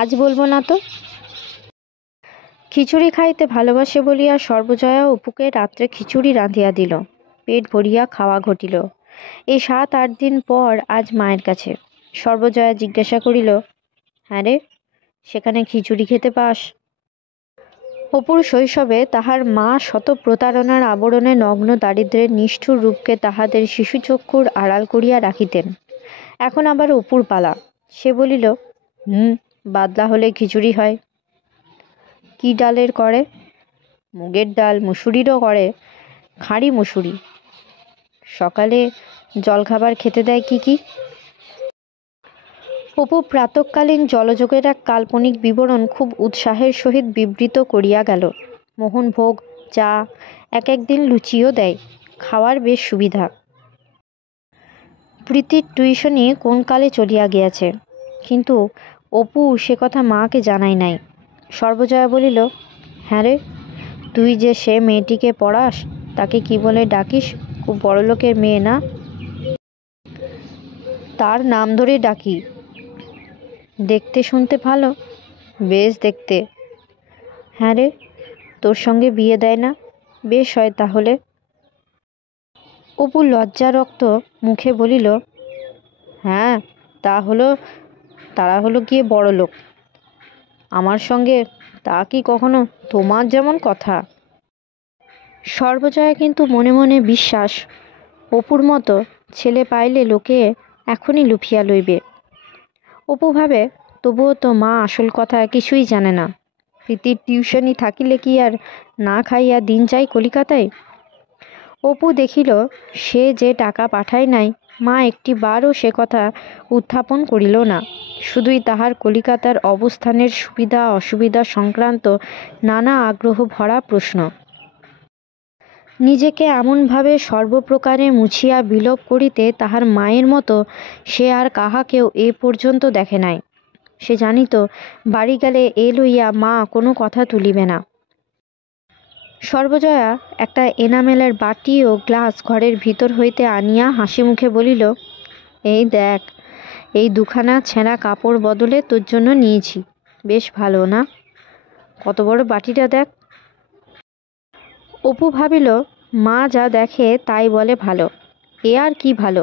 আজ বলবো না তো। খিচুড়ি খাইতে ভালোবাসে বলিয়া সর্বজয়া অপুকে রাত্রে খিচুড়ি রাঁধিয়া দিল। পেট ভরিয়া খাওয়া ঘটিল। এই 7-8 দিন পর আজ মায়ের কাছে। সর্বজয়া জিজ্ঞাসা করিল, হ্যাঁ রে, সেখানে খিচুড়ি খেতে পাস? অপুর শৈশবে তাহার মা শত প্রতারণার আবরণে নগ্ন দারিদ্র্যের নিষ্ঠুর রূপকে তাহাদের শিশুচক্ষুর আড়াল করিয়া রাখিতেন। এখন আবার অপুর পালা। সে বলিল, বাদলা হলে খিচুড়ি হয়। কি ডালের করে? মুগের ডাল, মুসুরিরও করে, খাঁড়ি মুসুরি। সকালে জলখাবার খেতে দেয় কি কি? অপু প্রাতঃকালীন জলযোগের এক কাল্পনিক বিবরণ খুব উৎসাহের সহিত বিবৃত করিয়া গেল। মোহনভোগ, চা, এক দিন লুচিও দেয়। খাওয়ার বেশ সুবিধা। প্রীতির টিউশনি কোন কালে চলিয়া গিয়াছে, কিন্তু অপু সে কথা মাকে জানাই নাই। সর্বজয়া বলিল, হ্যাঁ রে, তুই যে সে মেয়েটিকে পড়াস তাকে কি বলে ডাকিস? খুব বড়লোকের মেয়ে না? তার নাম ধরে ডাকি। দেখতে শুনতে ভালো? বেশ দেখতে। হ্যাঁ রে, তোর সঙ্গে বিয়ে দেয় না? বেশ হয় তাহলে। অপু লজ্জারক্ত মুখে বলিল, হ্যাঁ, তারা হলো গিয়ে বড় লোক। আমার সঙ্গে তা কি কখনো তোমার যেমন কথা? সর্বজয়া কিন্তু মনে মনে বিশ্বাস, অপুর মতো ছেলে পাইলে লোকে এখনই লুফিয়া লইবে। অপু ভাবে, তবুও তো মা আসল কথা কিছুই জানে না। প্রীতির টিউশনি থাকিলে কি আর না খাইয়া দিন যায় কলিকাতায়? অপু দেখিল, সে যে টাকা পাঠায় নাই, মা একটি বারও সে কথা উত্থাপন করিল না। শুধুই তাহার কলিকাতার অবস্থানের সুবিধা অসুবিধা সংক্রান্ত নানা আগ্রহ ভরা প্রশ্ন। নিজেকে এমনভাবে সর্বপ্রকারে মুছিয়া বিলোপ করিতে তাহার মায়ের মতো সে আর কাহাকেও এ পর্যন্ত দেখে নাই। সে জানিত, বাড়ি গেলে এ লইয়া মা কোনো কথা তুলিবে না। সর্বজয়া একটা এনামেলের বাটি ও গ্লাস ঘরের ভিতর হইতে আনিয়া হাসি মুখে বলিল, এই দেখ, এই 2খানা ছেঁড়া কাপড় বদলে তোর জন্য নিয়েছি। বেশ ভালো না? কত বড় বাটিটা দেখ। অপু ভাবিল, মা যা দেখে তাই বলে ভালো। এ আর কি ভালো?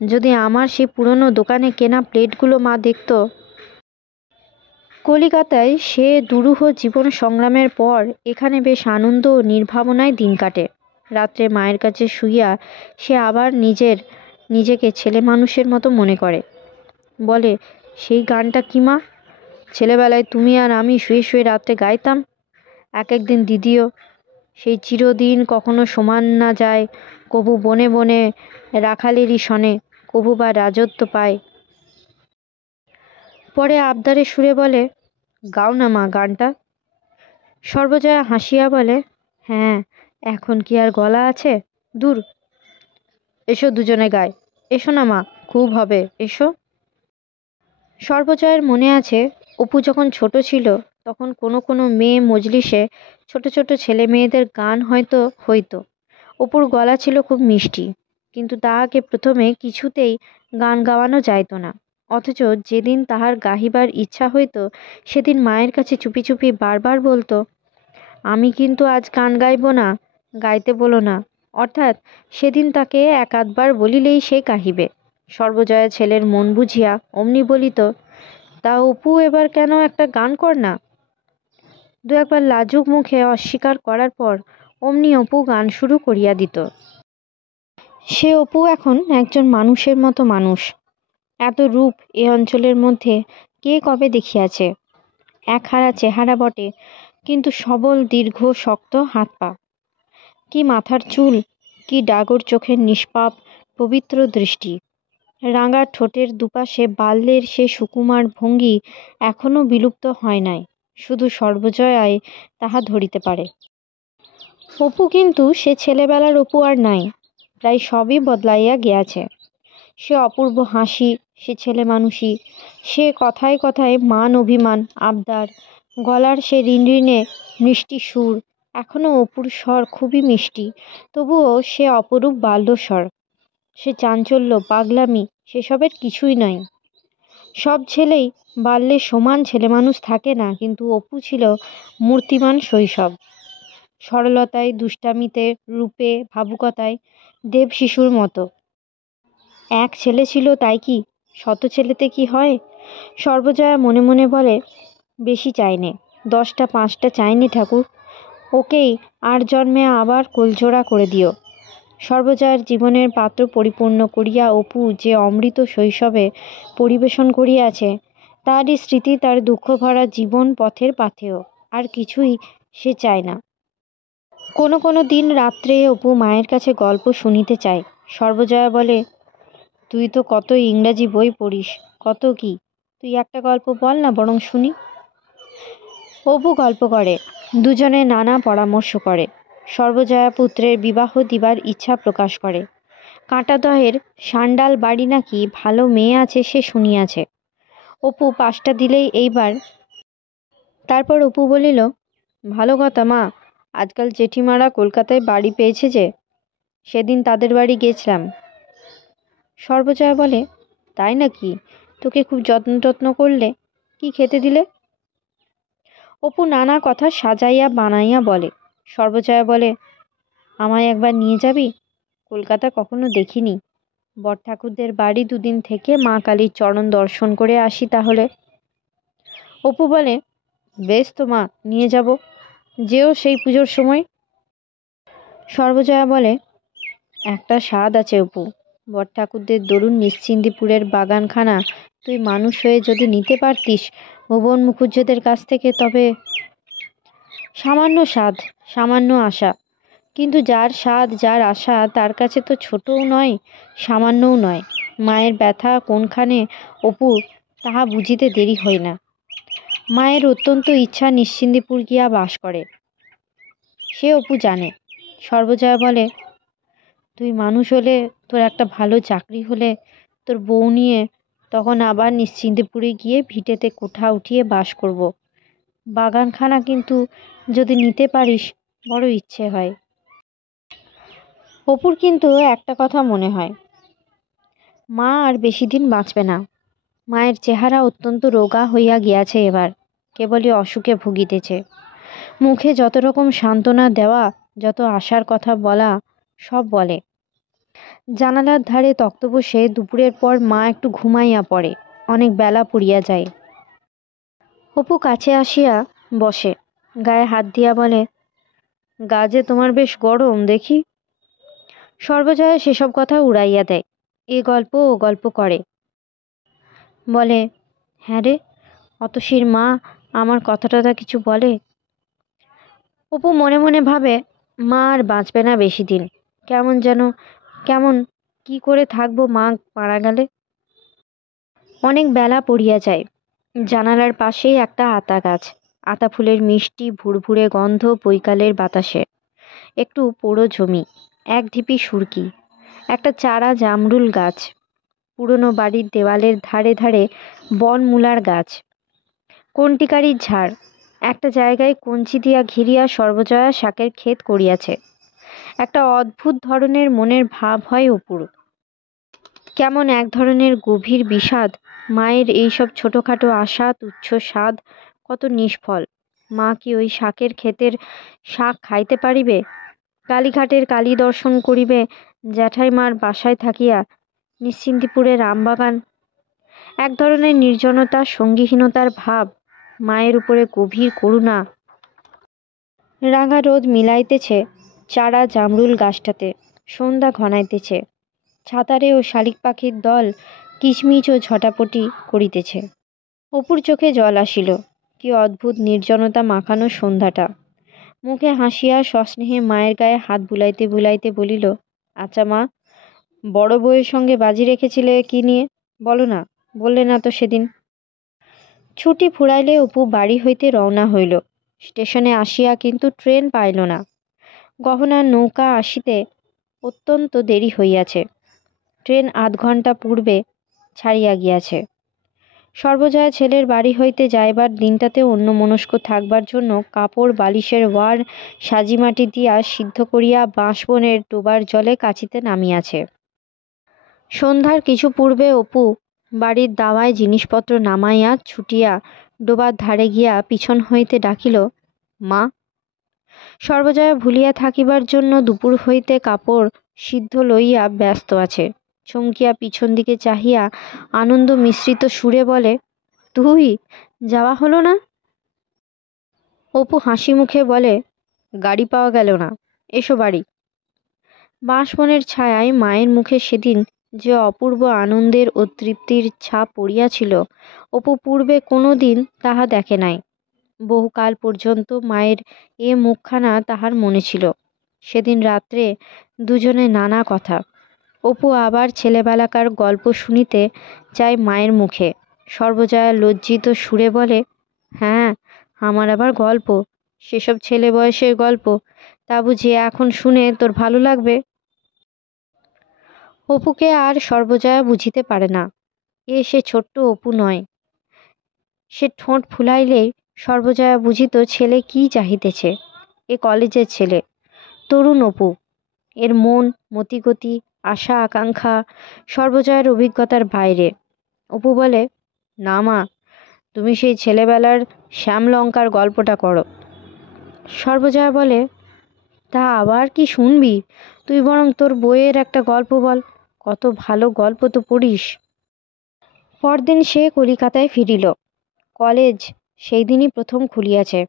যদি আমার সেই পুরনো দোকানে কেনা প্লেটগুলো মা দেখত। কলিকাতায় সে দুরূহ জীবন সংগ্রামের পর এখানে বেশ আনন্দ ও নির্ভাবনায় দিন কাটে। রাত্রে মায়ের কাছে শুইয়া সে আবার নিজেকে ছেলে মানুষের মতো মনে করে। বলে, সেই গানটা কি মা, ছেলেবেলায় তুমি আর আমি শুয়ে শুয়ে রাত্রে গাইতাম। এক দিন দিদিও, সেই চিরদিন কখনো সমান না যায়, কবু বনে বনে রাখালেরই শনে, কবু বা রাজত্ব পায়। পরে আবদারে সুরে বলে, গাও না মা গানটা। সর্বজয়া হাসিয়া বলে, হ্যাঁ, এখন কি আর গলা আছে? দূর, এসো দুজনে গায়ে। এসো না মা, খুব হবে, এসো। সর্বজয়ের মনে আছে, অপু যখন ছোট ছিল তখন কোনো কোনো মেয়ে মজলিসে ছোট ছোট ছেলে মেয়েদের গান হয়তো হইতো। অপুর গলা ছিল খুব মিষ্টি, কিন্তু তাহাকে প্রথমে কিছুতেই গান গাওয়ানো যাইত না। অথচ যেদিন তাহার গাহিবার ইচ্ছা হইত সেদিন মায়ের কাছে চুপি চুপি বারবার বলতো, আমি কিন্তু আজ গান গাইব না, গাইতে বলো না। অর্থাৎ সেদিন তাকে এক আধবার বলিলেই সে গাহিবে। সর্বজয়া ছেলের মন বুঝিয়া অমনি বলিত, তা অপু এবার কেন একটা গান কর না। দু একবার লাজুক মুখে অস্বীকার করার পর অমনি অপু গান শুরু করিয়া দিত। সে অপু এখন একজন মানুষের মতো মানুষ। এত রূপ এ অঞ্চলের মধ্যে কে কবে দেখিয়াছে। একহারা চেহারা বটে, কিন্তু সবল দীর্ঘ শক্ত হাত পা। কি মাথার চুল, কি ডাগর চোখের নিষ্পাপ পবিত্র দৃষ্টি। রাঙা ঠোঁটের দুপাশে বাল্যের সে সুকুমার ভঙ্গি এখনো বিলুপ্ত হয় নাই, শুধু সর্বজয়াই তাহা ধরিতে পারে। অপু কিন্তু সে ছেলেবেলার অপু আর নাই, প্রায় সবই বদলাইয়া গিয়াছে। সে অপূর্ব হাসি, সে ছেলে মানুষই, সে কথায় কথায় মান অভিমান আবদার, গলার সে ঋণঋণে মিষ্টি সুর। এখনো অপুর স্বর খুবই মিষ্টি, তবুও সে অপরূপ বাল্যস্বর। সে চাঞ্চল্য পাগলামি সেসবের কিছুই নাই। সব ছেলেই বাল্যে সমান ছেলে মানুষ থাকে না, কিন্তু অপু ছিল মূর্তিমান শৈশব। সরলতায়, দুষ্টামিতে, রূপে, ভাবুকতায় দেব শিশুর মতো। এক ছেলে ছিল তাই কি, শত ছেলেতে কি হয়। সর্বজয়া মনে মনে বলে, বেশি চাইনে, 10টা 5টা চাইনি ঠাকুর, ওকেই আর জন্মে আবার কোলজোড়া করে দিও। সর্বজয়ার জীবনের পাত্র পরিপূর্ণ করিয়া অপু যে অমৃত শৈশবে পরিবেশন করিয়াছে, তারই স্মৃতি তার দুঃখ ভরা জীবন পথের পাথেয়। আর কিছুই সে চায় না। কোনো কোনো দিন রাত্রে অপু মায়ের কাছে গল্প শুনিতে চায়। সর্বজয়া বলে, তুই তো কত ইংরাজি বই পড়িস, কত কি, তুই একটা গল্প বল না বরং শুনি। অপু গল্প করে, দুজনে নানা পরামর্শ করে। সর্বজয়া পুত্রের বিবাহ দিবার ইচ্ছা প্রকাশ করে। কাঁটাদহের সান্ডাল বাড়ি নাকি ভালো মেয়ে আছে সে শুনিয়াছে। অপু 5টা দিলেই এইবার। তারপর অপু বলিল, ভালো কথা মা, আজকাল জেঠিমারা কলকাতায় বাড়ি পেয়েছে যে, সেদিন তাদের বাড়ি গেছিলাম। সর্বজয়া বলে, তাই নাকি, তোকে খুব যত্ন টত্ন করলে, কি খেতে দিলে? অপু নানা কথা সাজাইয়া বানাইয়া বলে। সর্বজয়া বলে, আমায় একবার নিয়ে যাবি? কলকাতা কখনো দেখিনি, বড় ঠাকুরদের বাড়ি দুদিন থেকে মা কালীর চরণ দর্শন করে আসি তাহলে। অপু বলে, বেশ তো মা, নিয়ে যাব, যেও সেই পুজোর সময়। সর্বজয়া বলে, একটা স্বাদ আছে অপু, বড় ঠাকুরদের দরুন নিশ্চিন্দিপুরের বাগানখানা তুই মানুষ হয়ে যদি নিতে পারতিস ভুবন মুখুজ্জেদের কাছ থেকে, তবে। সামান্য স্বাদ, সামান্য আশা, কিন্তু যার স্বাদ যার আশা তার কাছে তো ছোটও নয় সামান্যও নয়। মায়ের ব্যথা কোনখানে অপুর তাহা বুঝিতে দেরি হয় না। মায়ের অত্যন্ত ইচ্ছা নিশ্চিন্দিপুর গিয়া বাস করে, সে অপু জানে। সর্বজয়া বলে, তুই মানুষ হলে, তোর একটা ভালো চাকরি হলে, তোর বউ নিয়ে তখন আবার নিশ্চিন্দিপুরে গিয়ে ভিটেতে কোঠা উঠিয়ে বাস করব। বাগানখানা কিন্তু যদি নিতে পারিস, বড় ইচ্ছে হয়। অপুর কিন্তু একটা কথা মনে হয়, মা আর বেশি দিন বাঁচবে না। মায়ের চেহারা অত্যন্ত রোগা হইয়া গিয়াছে এবার, কেবলই অসুখে ভুগিতেছে। মুখে যত রকম সান্ত্বনা দেওয়া, যত আশার কথা বলা, সব বলে। জানালার ধারে তক্ত বসে দুপুরের পর মা একটু ঘুমাইয়া পড়ে, অনেক বেলা পড়িয়া যায়। অপু কাছে আসিয়া বসে, গায়ে হাত দিয়া বলে, গা যে তোমার বেশ গরম দেখি। সর্বজয়া সেসব কথা উড়াইয়া দেয়, এ গল্প ও গল্প করে। বলে, হ্যাঁ রে, অতসীর মা আমার কথা টথা কিছু বলে? অপু মনে মনে ভাবে, মা আর বাঁচবে না বেশি দিন। কেমন যেন, কেমন কি করে থাকবো মা মারা গেলে। অনেক বেলা পড়িয়া যায়। জানালার পাশেই একটা আতা গাছ, আতা ফুলের মিষ্টি ভুরভুরে গন্ধ বৈকালের বাতাসে। একটু পোড়ো জমি, এক ঢিপি সুরকি, একটা চারা জামরুল গাছ, পুরনো বাড়ির দেওয়ালের ধারে ধারে বনমূলার গাছ, কণ্টিকারির ঝাড়, একটা জায়গায় কঞ্চি দিয়া ঘিরিয়া সর্বজয়া শাকের ক্ষেত করিয়াছে। একটা অদ্ভুত ধরনের মনের ভাব হয় অপুর। কেমন এক ধরনের গভীর বিষাদ। মায়ের এইসব ছোটোখাটো আশা, তুচ্ছ স্বাদ কত নিষ্ফল। মা কি ওই শাকের ক্ষেতের শাক খাইতে পারিবে? কালীঘাটের কালী দর্শন করিবে জ্যাঠাইমার বাসায় থাকিয়া? নিশ্চিন্তিপুরের আমবাগান। এক ধরনের নির্জনতা, সঙ্গীহীনতার ভাব, মায়ের উপরে গভীর করুণা। রাঙা রোদ মিলাইতেছে চারা জামরুল গাছটাতে, সন্ধ্যা ঘনাইতেছে, ছাতারে ও শালিক পাখির দল কিচমিচ ও ঝটাপটি করিতেছে। অপুর চোখে জল আসিল। কি অদ্ভুত নির্জনতা মাখানো সন্ধ্যাটা। মুখে হাসিয়া সস্নেহে মায়ের গায়ে হাত বুলাইতে বুলাইতে বলিল, আচ্ছা মা, বড় বউয়ের সঙ্গে বাজি রেখেছিলে কি নিয়ে? বলো না, বললে না তো সেদিন। ছুটি ফুরাইলে অপু বাড়ি হইতে রওনা হইল। স্টেশনে আসিয়া কিন্তু ট্রেন পাইল না। গহনার নৌকা আসিতে অত্যন্ত দেরি হইয়াছে। ট্রেন আধ ঘণ্টা পূর্বে ছাড়িয়া গিয়াছে। সর্বজয়া ছেলের বাড়ি হইতে যাইবার দিনটাতে অন্যমনস্ক থাকবার জন্য কাপড় বালিশের ওয়ার সাজিমাটি দিয়া সিদ্ধ করিয়া বাঁশবনের ডোবার জলে কাচিতে নামিয়াছে। সন্ধ্যার কিছু পূর্বে অপু বাড়ির দাওয়ায় জিনিসপত্র নামাইয়া ছুটিয়া ডোবার ধারে গিয়া পিছন হইতে ডাকিল, মা। সর্বজয়া ভুলিয়া থাকিবার জন্য দুপুর হইতে কাপড় সিদ্ধ লইয়া ব্যস্ত আছে। চমকিয়া পিছন দিকে চাহিয়া আনন্দ মিশ্রিত সুরে বলে, তুই, যাওয়া হলো না? অপু হাসি মুখে বলে, গাড়ি পাওয়া গেল না, এসো বাড়ি। বাঁশবনের ছায়ায় মায়ের মুখে সেদিন যে অপূর্ব আনন্দের ও তৃপ্তির ছাপ পড়িয়াছিল, অপু পূর্বে কোনো দিন তাহা দেখে নাই। বহুকাল পর্যন্ত মায়ের এ মুখখানা তাহার মনে ছিল। সেদিন রাত্রে দুজনে নানা কথা। অপু আবার ছেলেবেলাকার গল্প শুনিতে চায় মায়ের মুখে। সর্বজয়া লজ্জিত সুরে বলে, হ্যাঁ, আমার আবার গল্প? সেসব ছেলে বয়সের গল্প, তা বুঝি এখন শুনে তোর ভালো লাগবে? অপুকে আর সর্বজয়া বুঝিতে পারে না। এ সে ছোট্ট অপু নয়। সে ঠোঁট ফুলাইলেই সর্বজয়া বুঝিত ছেলে কি চাহিতেছে। এ কলেজের ছেলে, তরুণ অপু। এর মন, মতিগতি, আশা আকাঙ্ক্ষা সর্বজয়ার অভিজ্ঞতার বাইরে। অপু বলে, না মা, তুমি সেই ছেলেবেলার শ্যামলঙ্কার গল্পটা করো। সর্বজয়া বলে, তা আবার কি শুনবি? তুই বরং তোর বইয়ের একটা গল্প বল, কত ভালো গল্প তো পড়িস। পরদিন সে কলিকাতায় ফিরিল। কলেজ সেই দিনই প্রথম খুলিয়াছে।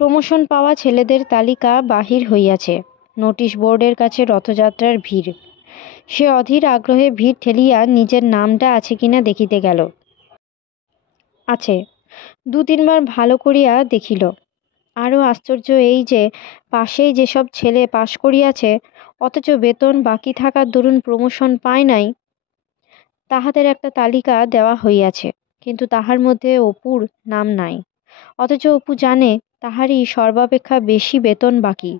প্রমোশন পাওয়া ছেলেদের তালিকা বাহির হইয়াছে। নোটিশ বোর্ডের কাছে রথযাত্রার ভিড়। সে অধীর আগ্রহে ভিড় ঠেলিয়া নিজের নামটা আছে কিনা দেখিতে গেল। আছে। 2-3 বার ভালো করিয়া দেখিল। আরও আশ্চর্য এই যে পাশেই যেসব ছেলে পাশ করিয়াছে অথচ বেতন বাকি থাকার দরুন প্রমোশন পায় নাই, তাহাদের একটা তালিকা দেওয়া হইয়াছে, কিন্তু তাহার মধ্যে অপুর নাম নাই। অথচ অপু জানে তাহারই সর্বাপেক্ষা বেশি বেতন বাকি।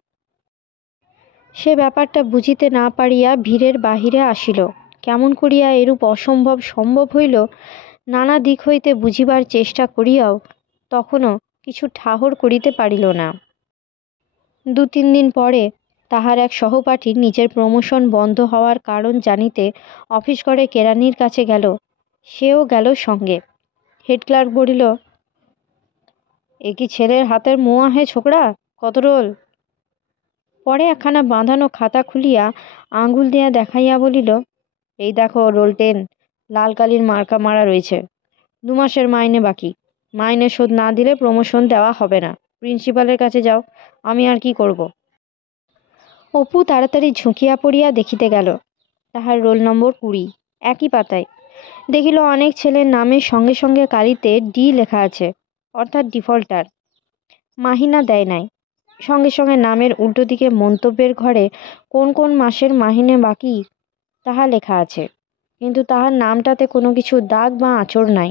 সে ব্যাপারটা বুঝিতে না পারিয়া ভিড়ের বাহিরে আসিল। কেমন করিয়া এরূপ অসম্ভব সম্ভব হইল নানা দিক হইতে বুঝিবার চেষ্টা করিয়াও তখনও কিছু ঠাহর করিতে পারিল না। 2-3 দিন পরে তাহার এক সহপাঠী নিজের প্রমোশন বন্ধ হওয়ার কারণ জানিতে অফিস ঘরে কেরানির কাছে গেল। সেও গেল সঙ্গে। হেড ক্লার্ক বলিল, এ কি ছেলের হাতের মোয়া হে ছোকরা, কত রোল? পরে একখানা বাঁধানো খাতা খুলিয়া আঙুল দিয়া দেখাইয়া বলিল, এই দেখো রোল 10, লাল কালির মার্কা মারা রয়েছে। 2 মাসের মাইনে বাকি। মাইনে শোধ না দিলে প্রমোশন দেওয়া হবে না। প্রিন্সিপালের কাছে যাও, আমি আর কি করব। অপু তাড়াতাড়ি ঝুঁকিয়া পড়িয়া দেখিতে গেল। তাহার রোল নম্বর 20, একই পাতায়। দেখিল অনেক ছেলের নামের সঙ্গে সঙ্গে কালিতে ডি লেখা আছে, অর্থাৎ ডিফল্টার। মাহিনা দেয় নাই। সঙ্গে সঙ্গে নামের উল্টো দিকে মন্তব্যের ঘরে কোন কোন মাসের মাহিনে বাকি তাহা লেখা আছে, কিন্তু তাহার নামটাতে কোনো কিছু দাগ বা আঁচড় নাই।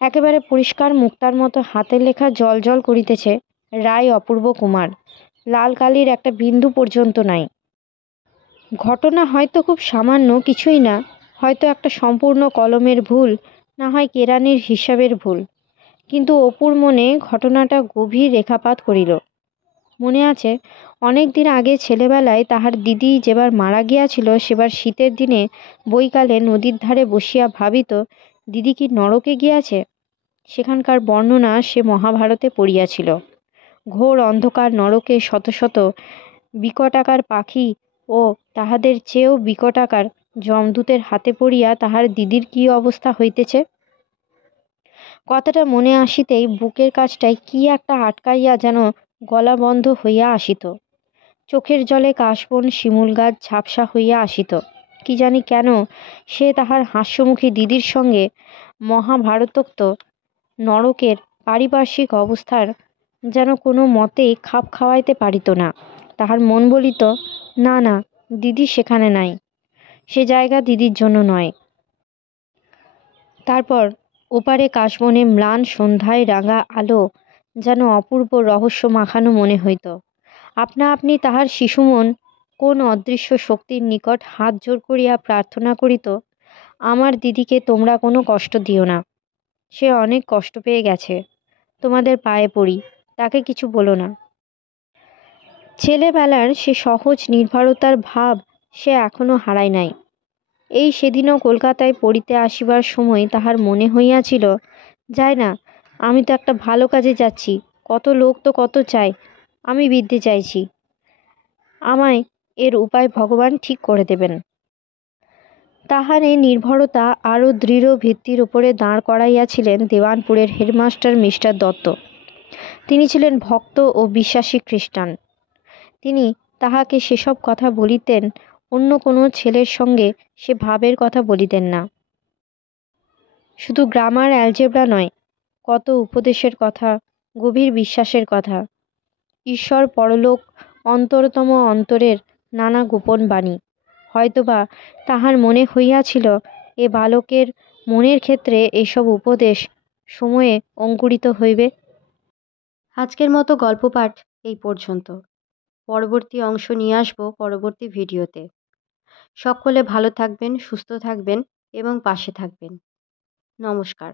একেবারে পরিষ্কার মুক্তার মতো হাতের লেখা জল জল করিতেছে, রায় অপূর্ব কুমার। লাল কালির একটা বিন্দু পর্যন্ত নাই। ঘটনা হয়তো খুব সামান্য কিছুই না, হয়তো একটা সম্পূর্ণ কলমের ভুল, না হয় কেরানির হিসাবের ভুল, কিন্তু অপুর মনে ঘটনাটা গভীর রেখাপাত করিল। মনে আছে অনেক দিন আগে ছেলেবেলায় তাহার দিদি যেবার মারা গিয়াছিল, সেবার শীতের দিনে বৈকালে নদীর ধারে বসিয়া ভাবিত দিদি কি নরকে গিয়াছে। সেখানকার বর্ণনা সে মহাভারতে পড়িয়াছিল। ঘোর অন্ধকার নরকে শত শত বিকটাকার পাখি ও তাহাদের চেয়েও বিকটাকার যমদূতের হাতে পড়িয়া তাহার দিদির কী অবস্থা হইতেছে। কথাটা মনে আসিতেই বুকের কাছটায় কি একটা আটকাইয়া যেন গলা বন্ধ হইয়া আসিত। চোখের জলে কাশবন শিমুল গাছ ঝাপসা হইয়া আসিত। কি জানি কেন সে তাহার হাস্যমুখী দিদির সঙ্গে মহাভারতোক্ত নরকের পারিপার্শ্বিক অবস্থার যেন কোনো মতেই খাপ খাওয়াইতে পারিত না। তাহার মন বলিত, না না, দিদি সেখানে নাই, সে জায়গা দিদির জন্য নয়। তারপর ওপারে কাশবনে ম্লান সন্ধ্যায় রাঙা আলো যেন অপূর্ব রহস্য মাখানো মনে হইত। আপনা আপনি তাহার শিশুমন কোন অদৃশ্য শক্তির নিকট হাত জোর করিয়া প্রার্থনা করিত, আমার দিদিকে তোমরা কোনো কষ্ট দিও না, সে অনেক কষ্ট পেয়ে গেছে, তোমাদের পায়ে পড়ি, তাকে কিছু বলো না। ছেলেবেলার সে সহজ নির্ভরতার ভাব সে এখনো হারায় নাই। এই সেদিনও কলকাতায় পড়িতে আসিবার সময় তাহার মনে হইয়াছিল, যায় না, আমি তো একটা ভালো কাজে যাচ্ছি, কত লোক তো কত চায়, আমি বিদ্যে চাইছি, আমায় এর উপায় ভগবান ঠিক করে দেবেন। তাহার এই নির্ভরতা আরও দৃঢ় ভিত্তির উপরে দাঁড় করাইয়াছিলেন দেওয়ানপুরের হেডমাস্টার মিস্টার দত্ত। তিনি ছিলেন ভক্ত ও বিশ্বাসী খ্রিস্টান। তিনি তাহাকে সেসব কথা বলিতেন, অন্য কোনো ছেলের সঙ্গে সে ভাবের কথা বলিতেন না। শুধু গ্রামার অ্যালজেব্রা নয়, কত উপদেশের কথা, গভীর বিশ্বাসের কথা, ঈশ্বর পরলোক অন্তরতম অন্তরের নানা গোপন বাণী। হয়তোবা তাহার মনে হইয়াছিল এ বালকের মনের ক্ষেত্রে এসব উপদেশ সময়ে অঙ্কুরিত হইবে। আজকের মতো গল্প পাঠ এই পর্যন্ত। পরবর্তী অংশ নিয়ে আসবো পরবর্তী ভিডিওতে। সকলে ভালো থাকবেন, সুস্থ থাকবেন এবং পাশে থাকবেন। নমস্কার।